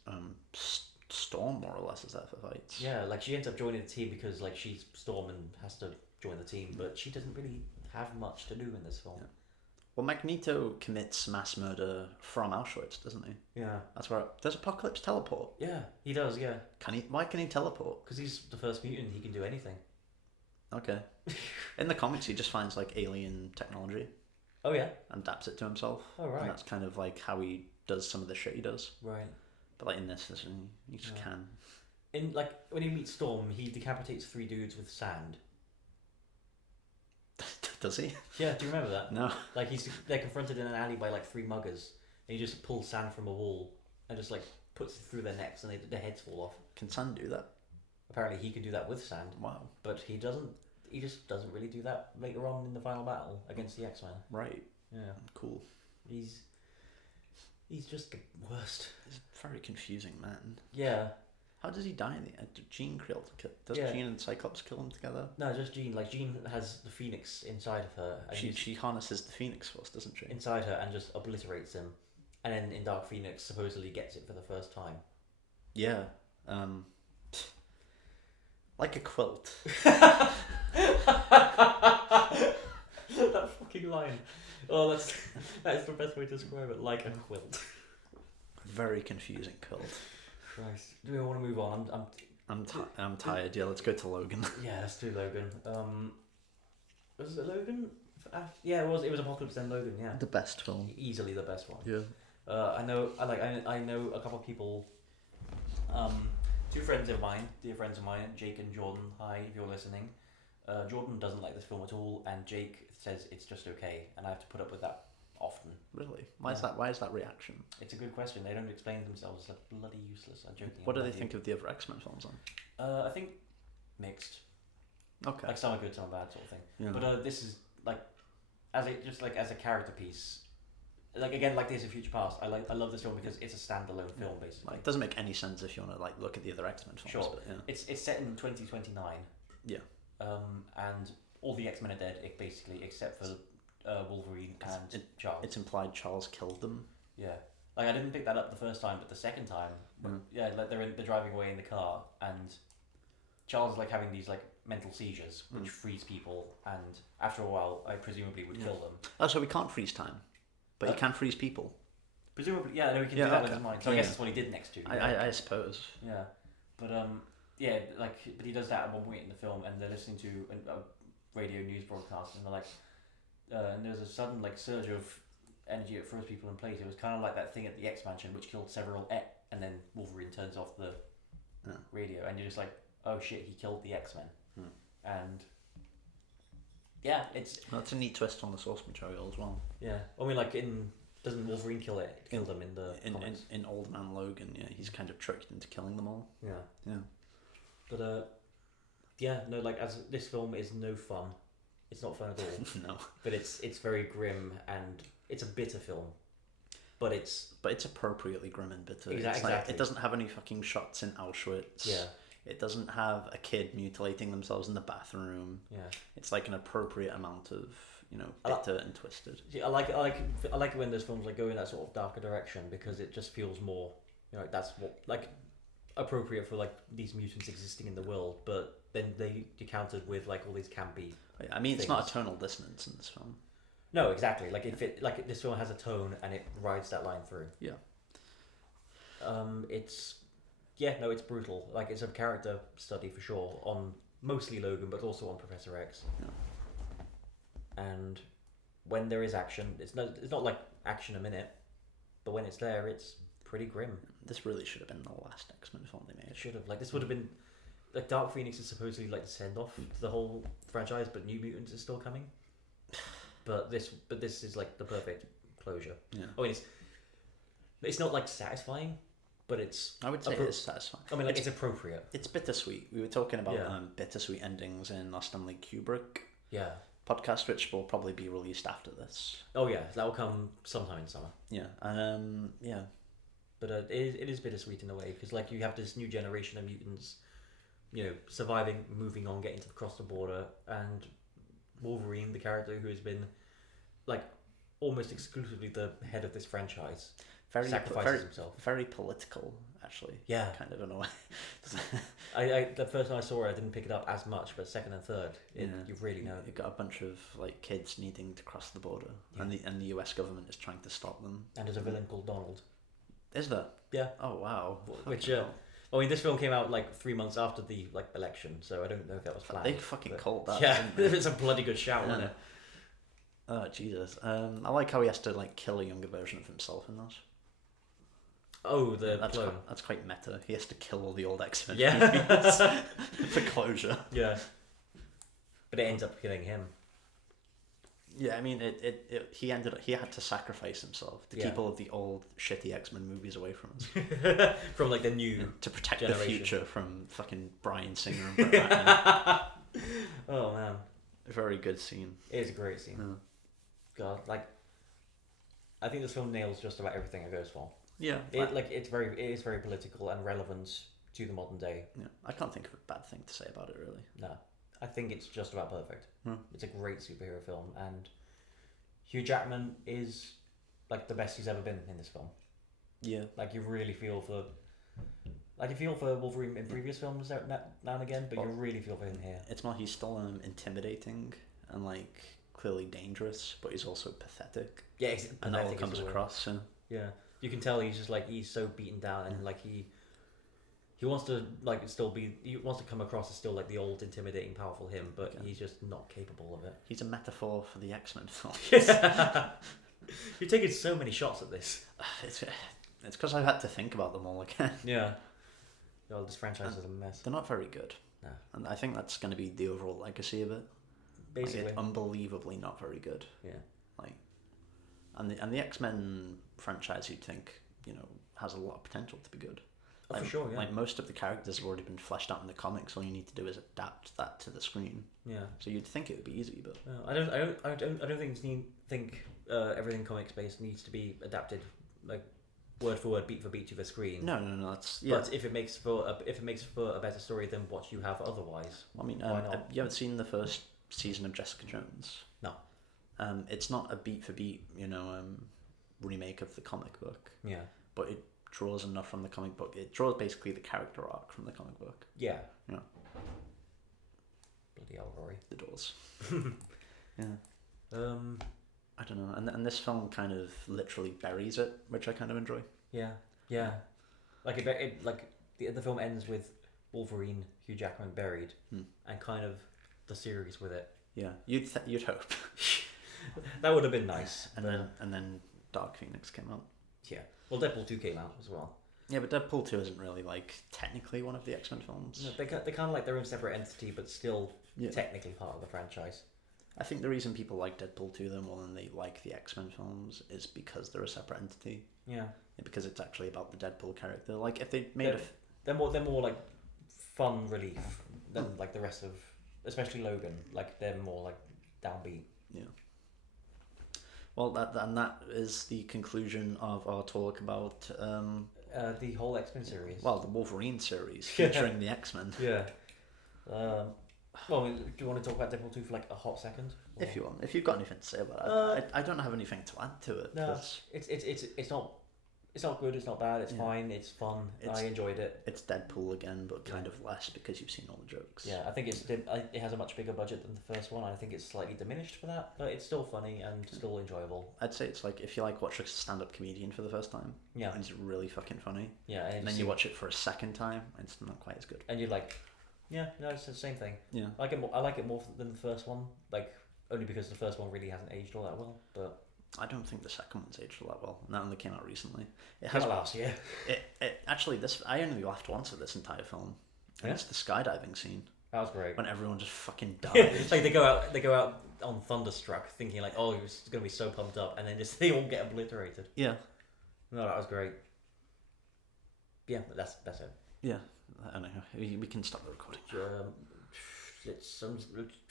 Storm more or less is there for fights. Yeah, like she ends up joining the team because like she's Storm and has to join the team, but she doesn't really have much to do in this film. Yeah. Well, Magneto commits mass murder from Auschwitz, doesn't he? Yeah. That's where does Apocalypse teleport? Yeah, he does. Yeah. Why can he teleport? Because he's the first mutant. He can do anything. Okay. In the comics, he just finds like alien technology. Oh yeah. And adapts it to himself. Oh right. And that's kind of like how he does some of the shit he does. Right. But like in this, he just can. In like when he meets Storm, he decapitates 3 dudes with sand. Does he? Yeah. Do you remember that? No. Like they're confronted in an alley by like 3 muggers, and he just pulls sand from a wall and just like puts it through their necks, and their heads fall off. Can sand do that? Apparently, he can do that with sand. Wow. But he doesn't. He just doesn't really do that later on in the final battle against the X-Men. Right. Yeah. Cool. He's just the worst. He's a very confusing man. Yeah. How does he die in the end? Jean does Jean and Cyclops kill him together? No, just Jean. Like Jean has the Phoenix inside of her. And she harnesses the Phoenix Force, doesn't she? Inside her and just obliterates him, and then in Dark Phoenix supposedly gets it for the first time. Yeah. Like a quilt. That fucking line. Oh, that is the best way to describe it. Like a quilt. Very confusing quilt. Christ. Do we want to move on? I'm tired. Yeah, let's go to Logan. Yeah, let's do Logan. Was it Logan? Yeah, it was. It was Apocalypse then Logan. Yeah. The best film. Easily the best one. Yeah. I know a couple of people. 2 friends of mine, dear friends of mine, Jake and Jordan. Hi, if you're listening. Jordan doesn't like this film at all, and Jake says it's just okay, and I have to put up with that often. Really? Why is that? Why is that reaction? It's a good question. They don't explain themselves. It's like bloody useless. I'm joking. What do they think of the other X-Men films then? I think mixed. Okay. Like some are good, some are bad, sort of thing. Yeah. But this is like, as a character piece. Like again, like Days of Future Past, I love this film because it's a standalone film basically. Like, it doesn't make any sense if you want to like look at the other X-Men films. Sure. But, yeah. It's set in 2029. Yeah. And all the X-Men are dead, basically, except for Wolverine and Charles. It's implied Charles killed them. Yeah. Like I didn't pick that up the first time, but the second time, like they're driving away in the car, and Charles is like having these like mental seizures, which freeze people, and after a while, I presumably would kill them. Oh, so we can't freeze time. But he can freeze people. Presumably, yeah, no, he can do that with his mind. So I guess that's what he did next to. I suppose. Yeah, but but he does that at one point in the film, and they're listening to a radio news broadcast, and they're like, and there's a sudden like surge of energy that throws people in place. It was kind of like that thing at the X-Mansion, which killed several, and then Wolverine turns off the radio, and you're just like, oh shit, he killed the X-Men, and. Yeah, that's a neat twist on the source material as well. Yeah, I mean, like doesn't Wolverine kill them in the comics? In Old Man Logan? Yeah, he's kind of tricked into killing them all. Yeah. But no, like this film is no fun. It's not fun at all. No. But it's very grim, and it's a bitter film. but it's appropriately grim and bitter. Exactly. It doesn't have any fucking shots in Auschwitz. Yeah. It doesn't have a kid mutilating themselves in the bathroom. Yeah. It's like an appropriate amount of, bitter and twisted. I like it when those films like go in that sort of darker direction, because it just feels more, that's what like appropriate for like these mutants existing in the world, but then they countered with like all these campy. I mean, it's things. not a tonal dissonance in this film. No, exactly. Like this film has a tone and it rides that line through. Yeah. It's brutal. Like, it's a character study for sure on mostly Logan, but also on Professor X. Yeah. And when there is action, it's not like action a minute, but when it's there, it's pretty grim. This really should have been the last X-Men film they made. It should have. Like, this would have been like Dark Phoenix is supposedly like the send off to the whole franchise, but New Mutants is still coming. But this is like the perfect closure. Yeah. I mean, it's not like satisfying, but I would say it's satisfying. I mean, like, it's appropriate. It's bittersweet. We were talking about bittersweet endings in our Stanley Kubrick podcast, which will probably be released after this. Oh yeah, that will come sometime in summer. Yeah, yeah. But it is bittersweet in a way, because like you have this new generation of mutants, surviving, moving on, getting across the border, and Wolverine, the character who has been like almost exclusively the head of this franchise, sacrifices himself. Very political, actually. Yeah, kind of in a way. I the first time I saw it, I didn't pick it up as much, but second and third, you really know. You've got a bunch of like kids needing to cross the border, and the US government is trying to stop them. And there's a villain called Donald. Is there? Yeah. Oh wow. Which I mean, this film came out like 3 months after the election, so I don't know if that was planned. They fucking called that. Yeah, it's a bloody good shout, wasn't it? Oh Jesus! I like how he has to like kill a younger version of himself in those. Oh, that's clone. That's quite meta. He has to kill all the old X-Men movies for closure. Yeah, but it ends up killing him. Yeah, I mean, he had to sacrifice himself to keep all of the old shitty X-Men movies away from us. From like the new to protect generation. The future from fucking Bryan Singer and Brett Ratner. Oh man, a very good scene. It is a great scene. Yeah. God, like, I think this film nails just about everything it goes for. Yeah, it is very political and relevant to the modern day. Yeah, I can't think of a bad thing to say about it really. No, I think it's just about perfect. It's a great superhero film, and Hugh Jackman is like the best he's ever been in this film. Yeah, like you really feel for, Wolverine in previous films now and again, but you really feel for him here. It's more he's still intimidating and like clearly dangerous, but he's also pathetic. Yeah, and that all comes across. So. Yeah, you can tell he's just like he's so beaten down, and like he wants to he wants to come across as still like the old intimidating powerful him, but he's just not capable of it. He's a metaphor for the X-Men film. Yeah. You're taking so many shots at this. It's because I've had to think about them all again. Yeah. Oh, this franchise is a mess. They're not very good. No. And I think that's going to be the overall legacy of it. Basically, it's unbelievably not very good. Yeah. And the X-Men franchise, you'd think, has a lot of potential to be good. Oh, for sure, yeah. Like most of the characters have already been fleshed out in the comics. All you need to do is adapt that to the screen. Yeah. So you'd think it would be easy, but no, I don't think everything comics based needs to be adapted like word for word, beat for beat to the screen. No. That's But if it makes for a better story than what you have otherwise. I mean, you haven't seen the first season of Jessica Jones? No. It's not a beat for beat, remake of the comic book. Yeah. But it draws enough from the comic book. It draws basically the character arc from the comic book. Yeah. Yeah. Bloody hell, Rory. The doors. Yeah. I don't know, and this film kind of literally buries it, which I kind of enjoy. Yeah. Like the film ends with Wolverine, Hugh Jackman buried, and kind of the series with it. Yeah, you'd hope. That would have been nice. And then Dark Phoenix came out. Yeah. Well, Deadpool 2 came out as well. Yeah, but Deadpool 2 isn't really like technically one of the X-Men films. No, they're kind of like their own separate entity, but still technically part of the franchise. I think the reason people like Deadpool 2 though more than they like the X-Men films is because they're a separate entity. Yeah. Because it's actually about the Deadpool character. Like if they made they're more like fun relief than like the rest of, especially Logan. Like they're more like downbeat. Yeah. Well, that is the conclusion of our talk about the whole X-Men series. well, the Wolverine series featuring the X-Men. Yeah. Well, do you want to talk about Deadpool 2 for like a hot second? Or... If you want, if you've got anything to say about it, I don't have anything to add to it. No, it's not good. It's not bad. It's fine. It's fun. I enjoyed it. It's Deadpool again, but kind of less because you've seen all the jokes. Yeah, I think it has a much bigger budget than the first one. I think it's slightly diminished for that, but it's still funny and still enjoyable. I'd say it's like if you like watch a stand-up comedian for the first time. Yeah. And it's really fucking funny. Yeah, and then you watch it for a second time, and it's not quite as good. And you're like, yeah, no, it's the same thing. Yeah. I like it more than the first one. Like only because the first one really hasn't aged all that well, but. I don't think the second one's aged all that well. And that only came out recently. It has last year. It actually I only laughed once at this entire film. And it's the skydiving scene. That was great. When everyone just fucking died. It's like they go out on thunderstruck, thinking like, oh, it's gonna be so pumped up, and then just they all get obliterated. Yeah. No, that was great. Yeah, but that's it. Yeah, I know. We can stop the recording. Do you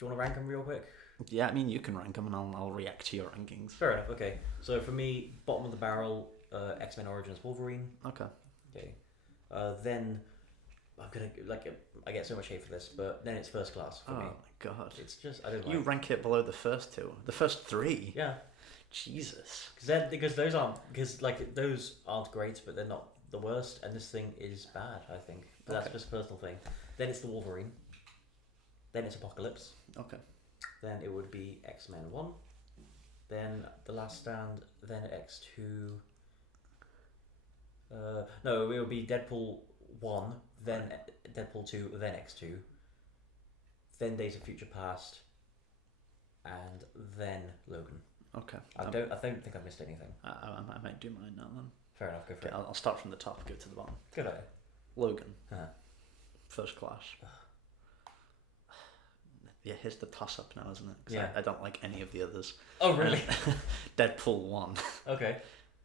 want to rank them real quick? Yeah, I mean, you can rank them and I'll react to your rankings. Fair enough, okay. So for me, bottom of the barrel, X-Men Origins Wolverine. Okay. Then, I'm gonna, I get so much hate for this, but then it's First Class for me. Oh my god. It's just, I don't like You rank it below the first two. The first three? Yeah. Jesus. Because those aren't great, but they're not the worst, and this thing is bad, I think. But that's just a personal thing. Then it's the Wolverine. Then it's Apocalypse. Okay. Then it would be X-Men 1. Then The Last Stand. Then X2. No, it would be Deadpool 1. Then Deadpool 2. Then X2. Then Days of Future Past. And then Logan. Okay. I don't think I've missed anything. I might do mine now then. Fair enough, go for it. I'll start from the top, go to the bottom. Good idea. Logan. Uh-huh. First Class. Yeah, here's the toss-up now, isn't it? 'Cause yeah. I don't like any of the others. Oh, really? Deadpool 1. Okay.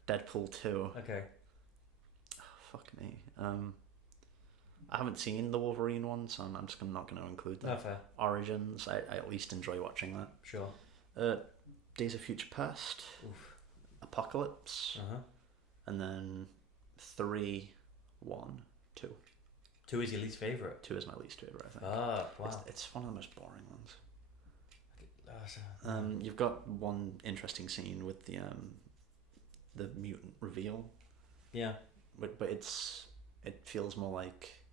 Deadpool 2. Okay. Oh, fuck me. I haven't seen the Wolverine one, so I'm just not going to include that. No, fair. Origins, I at least enjoy watching that. Sure. Days of Future Past. Oof. Apocalypse. Uh-huh. And then 3, 1, 2. 2 is your least favourite? 2 is my least favourite, I think. Ah, wow. It's one of the most boring ones. You've got one interesting scene with the mutant reveal. Yeah. But it feels more like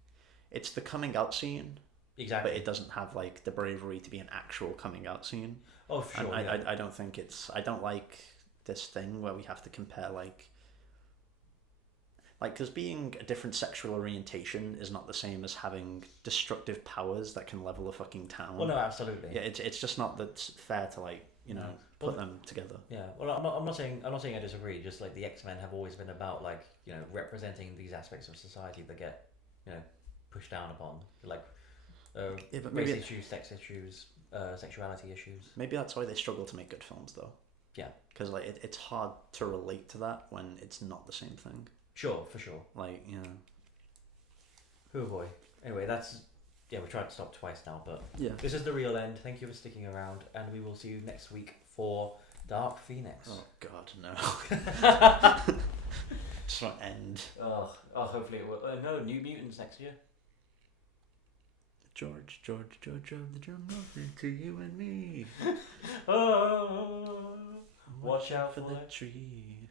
it's the coming out scene. Exactly. But it doesn't have like the bravery to be an actual coming out scene. Oh, for sure. I don't think I don't like this thing where we have to compare like because being a different sexual orientation is not the same as having destructive powers that can level a fucking town. Well, no, absolutely. Yeah, it's just not that fair to put them together. Yeah, well, I'm not saying I disagree. Just like the X-Men have always been about representing these aspects of society that get pushed down upon, like but race issues, sex issues, sexuality issues. Maybe that's why they struggle to make good films, though. Yeah, because it's hard to relate to that when it's not the same thing. Sure, for sure. Oh boy. Anyway, we tried to stop twice now, but this is the real end. Thank you for sticking around, and we will see you next week for Dark Phoenix. Oh God, no! Just want to end. Oh, hopefully it will. No, New Mutants next year. George of the jungle, to you and me. Oh, watch out for the tree.